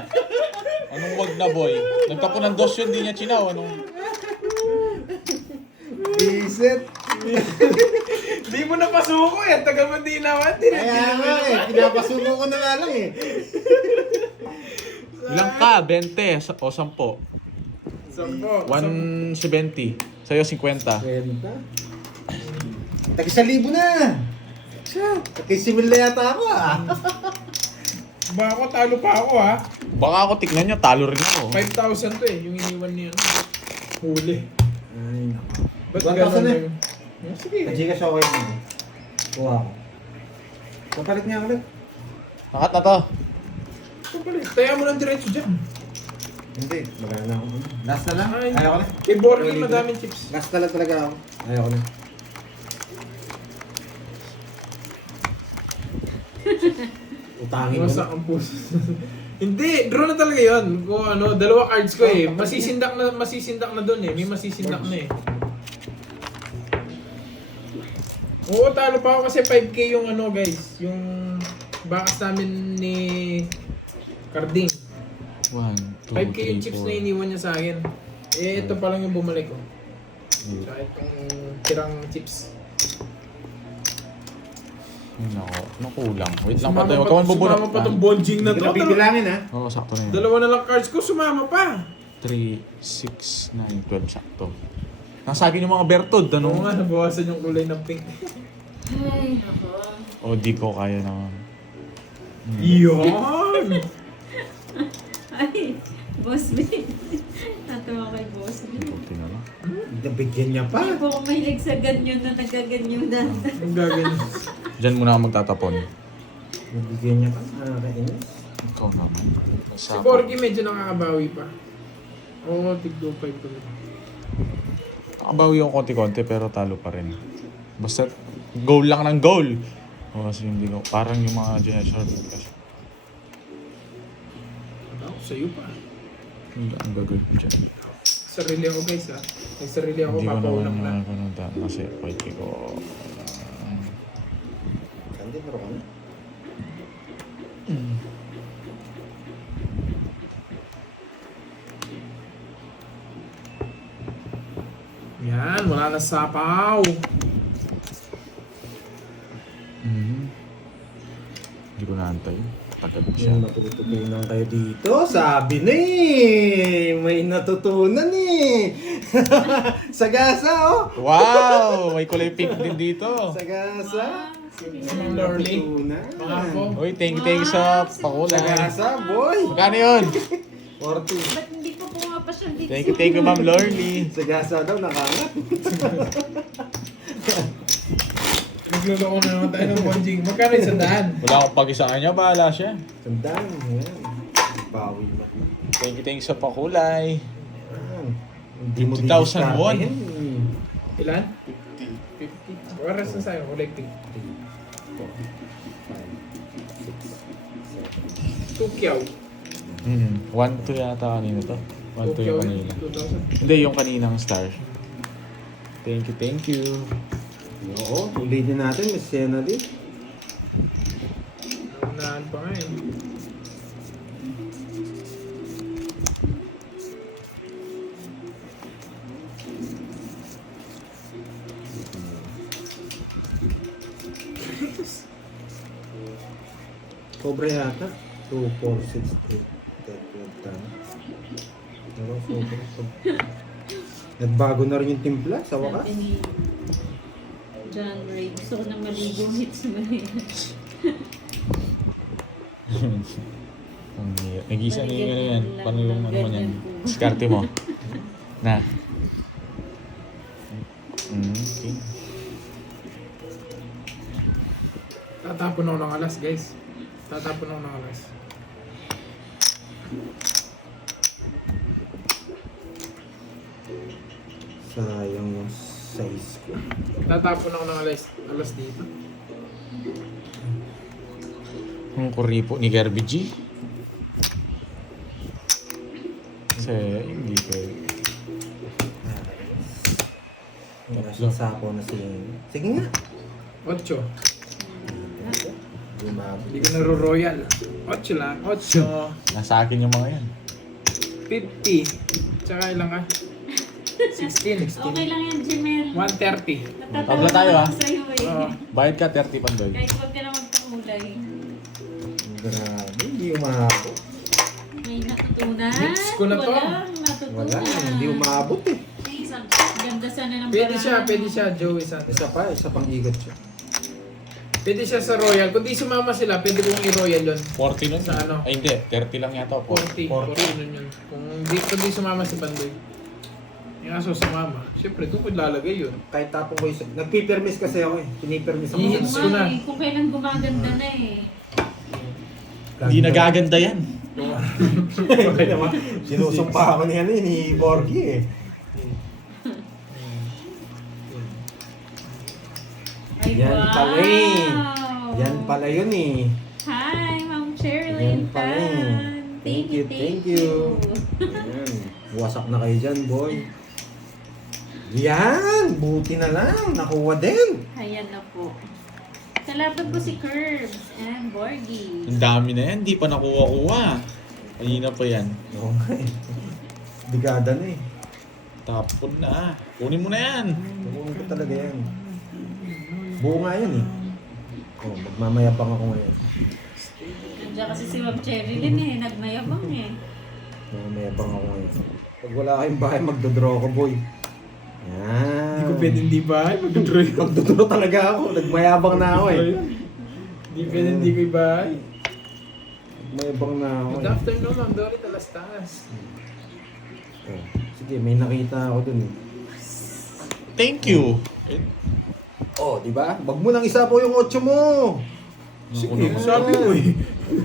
Anong wag na, boy? Nagtapon ng dos yun, di niya chinaw. Visit! Di mo napasuko eh. Tagal mo di naman. Kaya nga eh, pinapasuko ko na nga lang eh. Ilang ka? 20 o 10? Sampo. 170. Sa'yo, 50. Kwenta? Tag-1,000 na! Tag-1,000 na yata ako ah. Baka ako, talo pa ako ha. Baka ako tignan nyo, talo rin ako. 5,000 to eh. Yung iniwan niya. Huli. Ay, nako. Ba't 1,000 ganun eh. yung- Sige. Ka-Gcash ako kayo. Kuha ko. Kapalit niya ulit. Nakat na to. Taya mo ng diretso dyan. Hindi, magana na ako. Last na lang. Ay. Ayaw ko na. Kay Borgi, madaming chips. Last na lang talaga ako. Ayaw ko na. Utangin ko na. Masak ang puso. Hindi, draw na talaga yun. Kung ano, dalawa cards ko eh. Masisindak na doon eh. May masisindak na eh. Oo, talo pa ako kasi 5k yung ano guys. Yung bakas namin ni Carding. 1, 2, 5k yung chips na iniwan niya sa akin. Eh, ito pa lang yung bumalik ko. Sa itong tirang chips. Nako, nakulang. Wait lang pa tayo. Huwag ka man bubulak. Sumama pa tong bonjing na Hindi to. ko na bibilangin ha. Oo, sakto na yun. Dalawa na lang cards ko, sumama pa. 3, 6, 9, 12, sakto. Nasa akin yung mga Bertod, Oo ano? nga, nabawasan yung kulay ng pink. Ay, nako. O, di ko kaya naman. Yun! Ay, Boss B. Natawa kay Boss B. Buti na lang. Nabigyan niya pa. Hindi po ako mahilig sa ganyan na nagaganyan na. Ang gaganyan. Diyan muna ako magtatapon. Nabigyan niya pa. Nakakainis. Ikaw naman. Si Borgi medyo nakakabawi pa. Oo, tig-5 pa rin. Nakabawi ako konti-konti pero talo pa rin. Basta goal lang ng goal. O kasi hindi ko, parang yung mga generation kasi. Ako, sa'yo pa. Hindi ang gagawin ko dyan. Sarili ako guys ha. May sarili ako, Hindi ko papaulang naman na. makakunod kasi pwede ko. Saan din meron ka na? Yan, wala na sapaw. Hindi ko naantay. Tagal pa siya. May matututunan kayo dito. Sabi na eh. May natutunan eh. Sagasa oh. Wow! May kulay pink din dito. Sagasa. Si Ma'am Lorly. Natutunan. Mga po. Uy, thank you sa pakulay. Sagasa boy. Magkano yun? 40. Ba't hindi ko pumapasyal dito? Thank you, Ma'am Lorly. Sagasa daw nakangat. Nagluloko na naman tayo ng bonjing. Magkano yung 100? Wala akong pag-isaan niya, bahala siya. Sandaan. Yan. Bawi mo. Thank you sa pakulay. Yan. Hindi mo 50,000 didiskartehin. won. Ilan? 50. Oras na sa'yo, kulay pink. 2 1-2 yata kanina to. 1-2 yung kanina. 2,000. Hindi, yung kaninang star. Thank you. Oo, tuloy din natin. May sena din. Ang pa nga eh. Sobra yata. 2, 4, 6, 8, 10, 12. Pero sobra. Nagbago na rin yung timpla sa wakas. Sabi ni John Ray, gusto ko nang maligong hits mo na yan. Nag-isa na yung ano yan. Paano yung ano man yan? Diskarte mo. Na. Okay. Tatapon ako ng alas, guys. Tatapon ako ng alas. Sayang yung size ko. Tatapon ako ng alas dito. Ang kuripo ni Kirby G. Kasi hindi ko. Nasa sapo na si... Sige nga. 8. Lumabot. Hindi ko naro-royal. 8 lang. 8. Nasa akin yung mga yan. 50. Tsaka ilang ka? 16. Okay lang yan, Jimel. 130. Natatawa Tabla tayo, na ah. ako sa'yo eh. Oo. Bayad ka 30 Pandoy. Kahit huwag ka na magpakulay. Grabe, hindi umabot. May natutunan. Mix ko na to. Walang natutunan. Wala, hindi umabot eh. Ay, isang ganda sana ng Pwede siya, Joey Santos. Isa pang ikot siya. Pwede siya sa Royal. Kung di sumama sila, pwede kong i-Royal yun. 40 nun. Sa ano? Ay hindi, 30 lang yata. 40 nun yun. Kung di sumama si Bandoy. Yung aso sumama. Siyempre, doon ko lalagay yun. Kahit tapong ko yung... Nagpipermis kasi ako eh. Pinipermis ako. Hihits ko na. Kung kailan gumaganda na eh. Hindi nagaganda yan. Sinusumpa ako ni ano eh, ni Borgie eh. Ay, Yan wow! pala eh. Yan pala yun eh. Hi, Ma'am Sherilyn Yan pala eh. Tan. Thank you, thank you. Yan. Wasak na kayo dyan, boy. Yan! Buti na lang. Nakuha din. Ayan na po. Kalaban po si Curbs and Borgie. Ang dami na yan, hindi pa nakuha-kuha. Kanina pa yan. Oo nga eh. Bigada na eh. Tapon na. Kunin mo na yan. Nakuha ko talaga yan. Buo nga yan eh. Oh, magmamayabang ako ngayon. Nandiyan kasi si Ma'am Sherilyn eh. Nagmayabang eh. Magmamayabang ako ngayon. Pag wala kayong bahay, magdodraw ako, boy. Yan. Hindi ko pwede hindi ba? Mag-draw yun. Magdodraw talaga ako. Nagmayabang na ako eh. Hindi pwede hindi ko ibahay. Nagmayabang na ako Good eh. afternoon, Ma'am Dory Talastas. Oh, sige, may nakita ako dun eh. Thank you. Oh, di ba? Wag mo nang isa po yung 8 mo. Sige, sabi mo eh.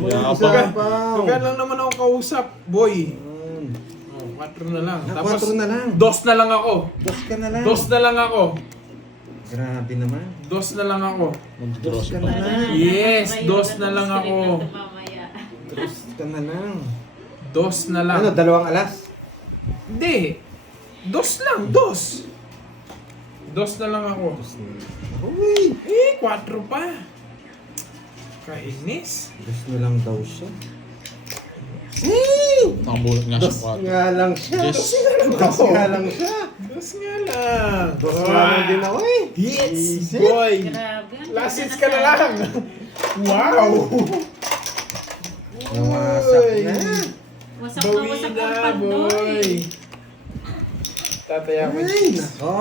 Wala Isa pa. pa. Pagka lang naman ako kausap, boy. Mm. Oh, 4 na lang. Ah, Tapos, 4 na lang. 2 na lang ako. Dos ka na lang. 2 na lang ako. Grabe naman. 2 na lang ako. Dos ka na lang. Yes, Para dos tayo na lang tapos ako. ganito mamaya. Dos ka na lang. 2 na lang. Ano, 2 alas? Hindi. 2 lang, 2. 2 na lang ako. Uy! Eh, 4 pa. Kainis. Dos na lang daw siya. Hey! Nakabulot nga siya. Dos nga lang siya. Yes. Dos nga lang siya. 2 nga lang. Dos nga lang din ako eh. Hits, Easy. boy. Grabe. ang Last ganda hits ka na sana. lang. Wow. Nawasak Uy. na. Wasak na Bawi wasak na, ang pandoy. boy. Tataya ko. Ay, nako.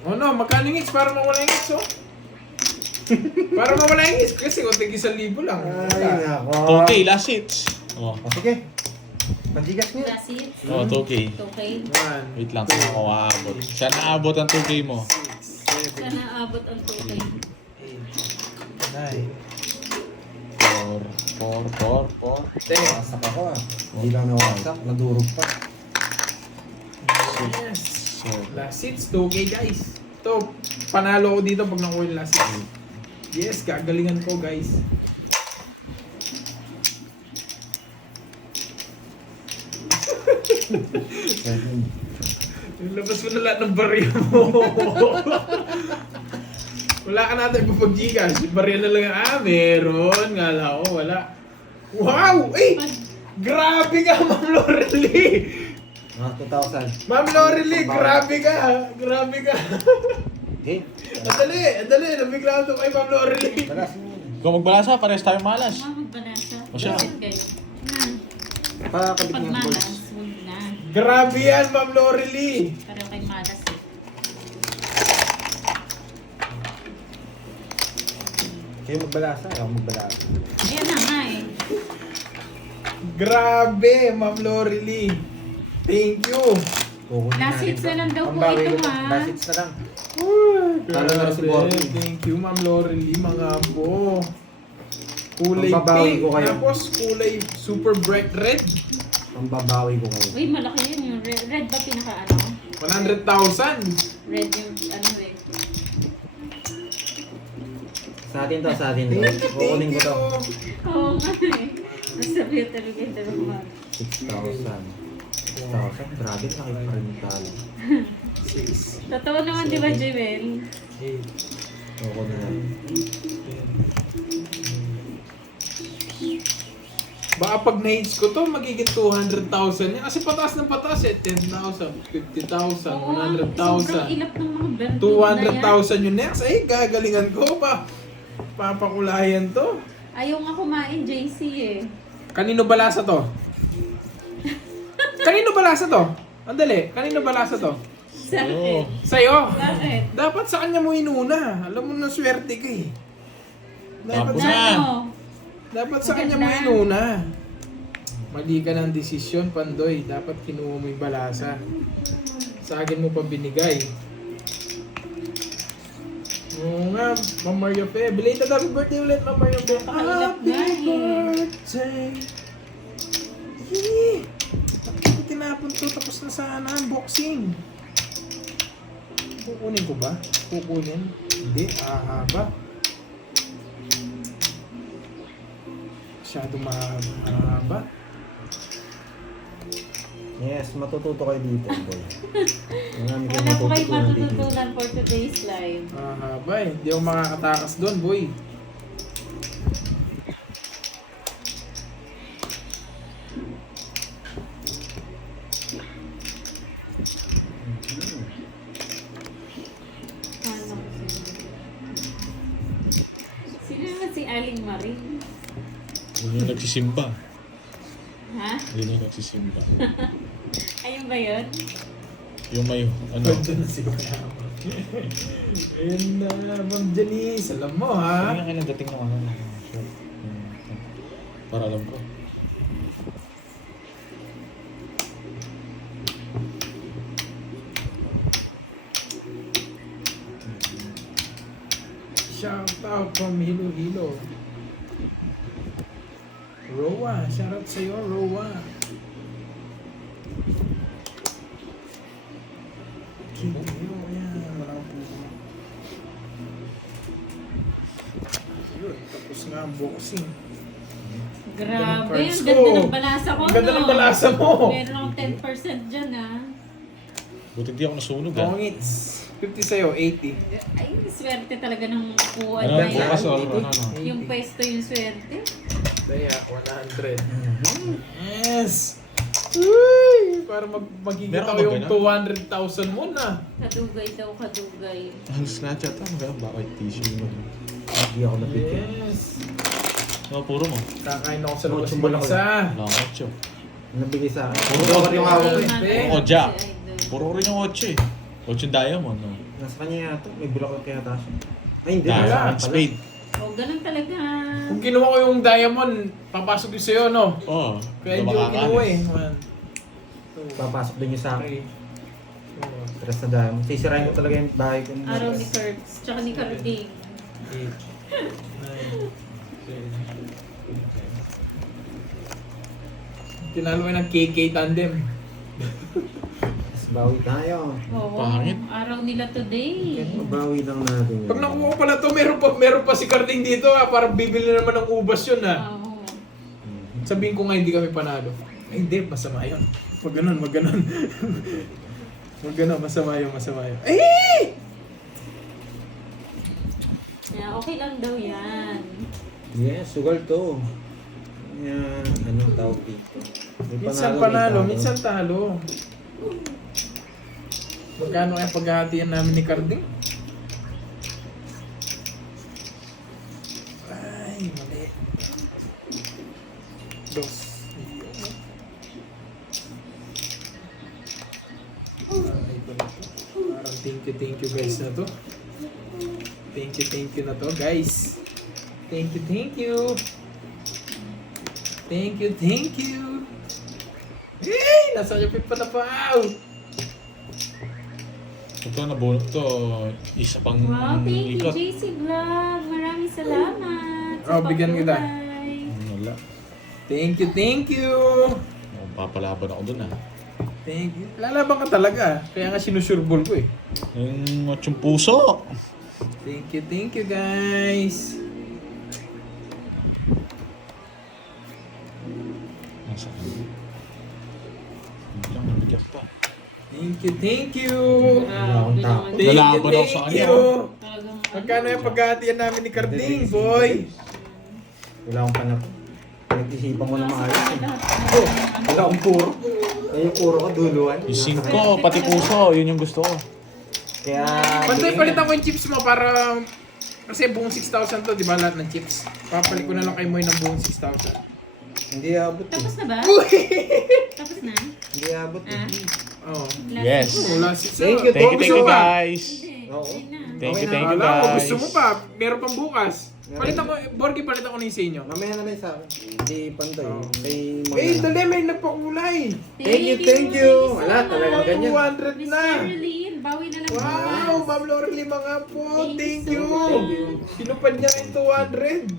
Oh no, magkano yung hits para mawala yung hits, oh? Para mawala yung hits, kasi kung tig 1,000 lang. Ay, nako. Okay, last hits. Oh, O, sige. Pagigas niya. Last hits. oh 2K. Okay. 1, Wait lang, kung ako aabot. Siya naabot ang 2K mo. 6, 7, Sana abot ang okay. 8, 4. 10. Wasak ako ah. Hindi lang nawasak. Nadurog pa. Yes. Last hits, 2K guys. Ito, panalo ko dito pag nakuha yung last hits. Yes, gagalingan ko guys. Labas mo na lahat ng baril mo. Wala ka natin papag-Gcash. Barya na lang. Meron. Ngala ko, wala. Wow! Eh! Grabe ka, Ma'am Lorely! 2,000. Ma'am Lorely, grabe ka! Grabe ka! Okay. Andali! Nabigla ito kay Ma'am Lorely. Balas mo. Ikaw magbalasa, parehas tayo malas. Magbalasa. O siya. Bakit kayo? Pakabit Kapag mo yung malas, balls. huwag na. Grabe yan, Ma'am Lorely! Pareho kayo malas eh. Kayo magbalasa, ako magbalasa. Ayan na nga eh. Grabe, Ma'am Lorely. Thank you. Kukunin Last natin hits to. na lang daw po Pambawi ito ko to. ha. Last hits na lang. Grabe. Talo na rin si Borky. Thank you, Ma'am Lorely, mga ambo. Kulay Pambabawi pink, ko kayo. tapos kulay super bright red. Pambabawi ko kayo. Uy, malaki yun yung red ba pinaka ano? 100,000. Red yung ano eh. Sa atin to. Kukunin ko to. Oo nga eh. Nasabi yung talaga yung dalawa. 6,000. 6,000? Grabe, laki pa rin yung talo. Totoo naman di ba, Jewel? 8, Kukunin natin. 10. Baka pag na-hits ko to, magiging 200,000 yan. Kasi pataas ng pataas eh. 10,000, 50,000, Sobrang 100,000. ilap ng mga berde. 200,000 yung next. Ay, gagalingan ko pa. Papakulayan to. Ayaw nga kumain, JC eh. Kanino balasa to? Kanino balasa to? Andali, kanino balasa to? Sa akin. Sa'yo. Bakit? Dapat sa kanya mo inuna. Alam mo na swerte ka eh. Dapat Tapos sa, na. Ano? dapat sa kanya mo Maganda. inuna. Mali ka ng desisyon, Pandoy. Dapat kinuha mo yung balasa. Sa akin mo pa binigay. Oo nga, Ma'am Mario Fe. Belated happy birthday ulit, Ma'am Mario Fe. Napakailap Happy nga eh. birthday. Yee! Bakit tinapon to? Tapos na sana unboxing. Kukunin ko ba? Kukunin? Hindi, ahaba. Masyado mahaba. Yes, matututo kayo dito, boy. Marami kayo Wala po kayo matututunan dito. matututunan for today's live. Mahaba eh. Hindi ako makakatakas doon, boy. Ano? Sino naman si Aling Marie? Yun yung nagsisimba. Ha? Yun yung nagsisimba. Ayun ba yun? Yung may, ano, Pwede na si Kuya. Ayun na, Ma'am Janice. Alam mo, ha? ano yung dating ng ano, shirt. Para alam ko. Shout out from Hilo Hilo. Roa, shout out sa'yo, Roa. Hilo, yan. Walang puso. Yun, tapos nga ang boxing. Grabe, ang cards ganda ko. ng balasa ko. Ang ganda no? ng balasa mo. Meron akong 10% dyan ah. Buti di ako nasunog ah. Pongits. 50 sa'yo, 80. Ay, swerte talaga ng upuan Ano, na Ganda. yan. bukas o ano. Yung pwesto yung swerte. Kaya, 100. Yes! Uy! Para magiging Meron ako ka ba yung 200,000 mo na. Kadugay daw, kadugay. Ang Snapchat ah, magkano bakit tissue mo? Hindi ako nabigyan. Yes! No, puro mo. Kakain ako sa labas Ocho ng mo lang isa. Wala akong 8. Nabigay sa akin. Puro Puro ako yung hawak ko eh. Eh. Oo, Jack. Puro rin yung 8 eh. 8 yung diamond, no? Nasa kanya yata. May bulak ko kaya Tasha. Ay, hindi. Diamond, Nasa akin pala. spade. Oh, ganun talaga. Kung kinuha ko yung diamond, papasok yung sa'yo, no? Oo. Kaya hindi ko kinuha eh. 1, 2, Papasok din yung sa akin. 3, 4, Rest na dahil. Sisirain ko talaga yung bahay ko. Araw ni Curbs, tsaka ni Carding. 8, 9, 10. Tinalo ko ng KK tandem. Mas bawi tayo. Oo, Pangit. araw nila today. Kaya mabawi lang natin yun. Pag nakuha ko pala to, meron pa si Carding dito ha. Para bibili naman ng ubas yun ha. Oo. Sabihin ko nga hindi kami panalo. Ay hindi, masama yun. Wag ganun, wag ganun. Wag ganun, masama yun, masama yun. Eh! Okay lang daw yan. Yes, sugal to. Yan, anong tawag dito? May Minsan may panalo, talo. minsan talo. Magkano kaya paghahatian namin ni Carding? Ay, mali. Dos. Ay, ito na to. Parang thank you guys na to. Thank you na to guys. Thank you. Thank you. Hey! Nasa yung pipa na pa! Ito, nabunot to. Isa pang Wow, thank you, ikot. JC Vlog. Maraming salamat. sa Oh, bigyan kita. pagkulay. Wala. Thank you. Oh, papalaban ako dun ah. Thank you. Lalaban ka talaga. Kaya nga sinusurbol ko eh. Yung matsong puso. Thank you guys. Nasaan? Hindi lang nabigyan pa. Thank you. Wala akong tao. Lalaban ako sa kanya, oh. Talagang Magkano yung paghahatian namin ni Carding, boy? Wala akong panapon. Nag-isipan mo na maayos. Nasa eh. lahat. Wala akong puro. Ay, yung puro ka duluan. Yung 5, pati puso, yun yung gusto ko. Kaya... Pantay, palitan ko yung chips mo para... Kasi buong 6,000 to, di ba lahat ng chips? Papalit ko na lang kay Moy ng buong 6,000. Hindi abot eh. Tapos na ba? Tapos na? Hindi abot eh. Ah? Oo. Last Yes. week na. Wala si Thank you, Thank you Gusto mo ba? guys. Hindi. Oo. Ayun na. Thank you Okay na. Wala ko, guys. gusto mo pa. Meron pang bukas. Palitan ko, Borgie, palitan ko na yung sa inyo. Mamaya na lang sa akin. Hindi pantay. Oo. Kay Eh, dali, may nagpakulay. Thank you. Wala, talagang ganyan. 200 na. Mr. Relin, bawi na lang. Wow, Ma'am Lorely mga po. Thank Thank you you. so much. Pinupad niya yung 200.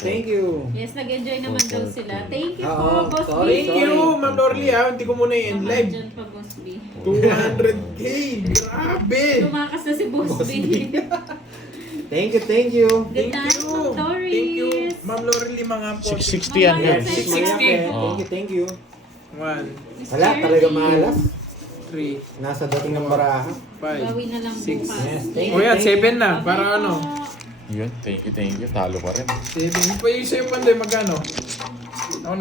Thank you. Yes, nag-enjoy naman daw sila. Thank you Oo, po, Boss sorry, B. Thank you, Ma'am Lorely ha. Hindi ko muna i-end Baka live. dyan pa, Boss B. 200k. Grabe. Tumakas na si Boss B. Thank you. Good Thank night, you. Ma'am Doris. Thank you. Ma'am Lorely mga po. 660 yan guys. 660. Thank you. 1, Wala, talaga malas. 3, Nasa dating ng baraha. 5, Bawi na lang 6. bukas. Yes, thank O yan, you. 7 na. Okay Para po. ano? Yun, thank you. Talo pa rin. 7. Yung pa yung sa'yo, Pandoy, magkano?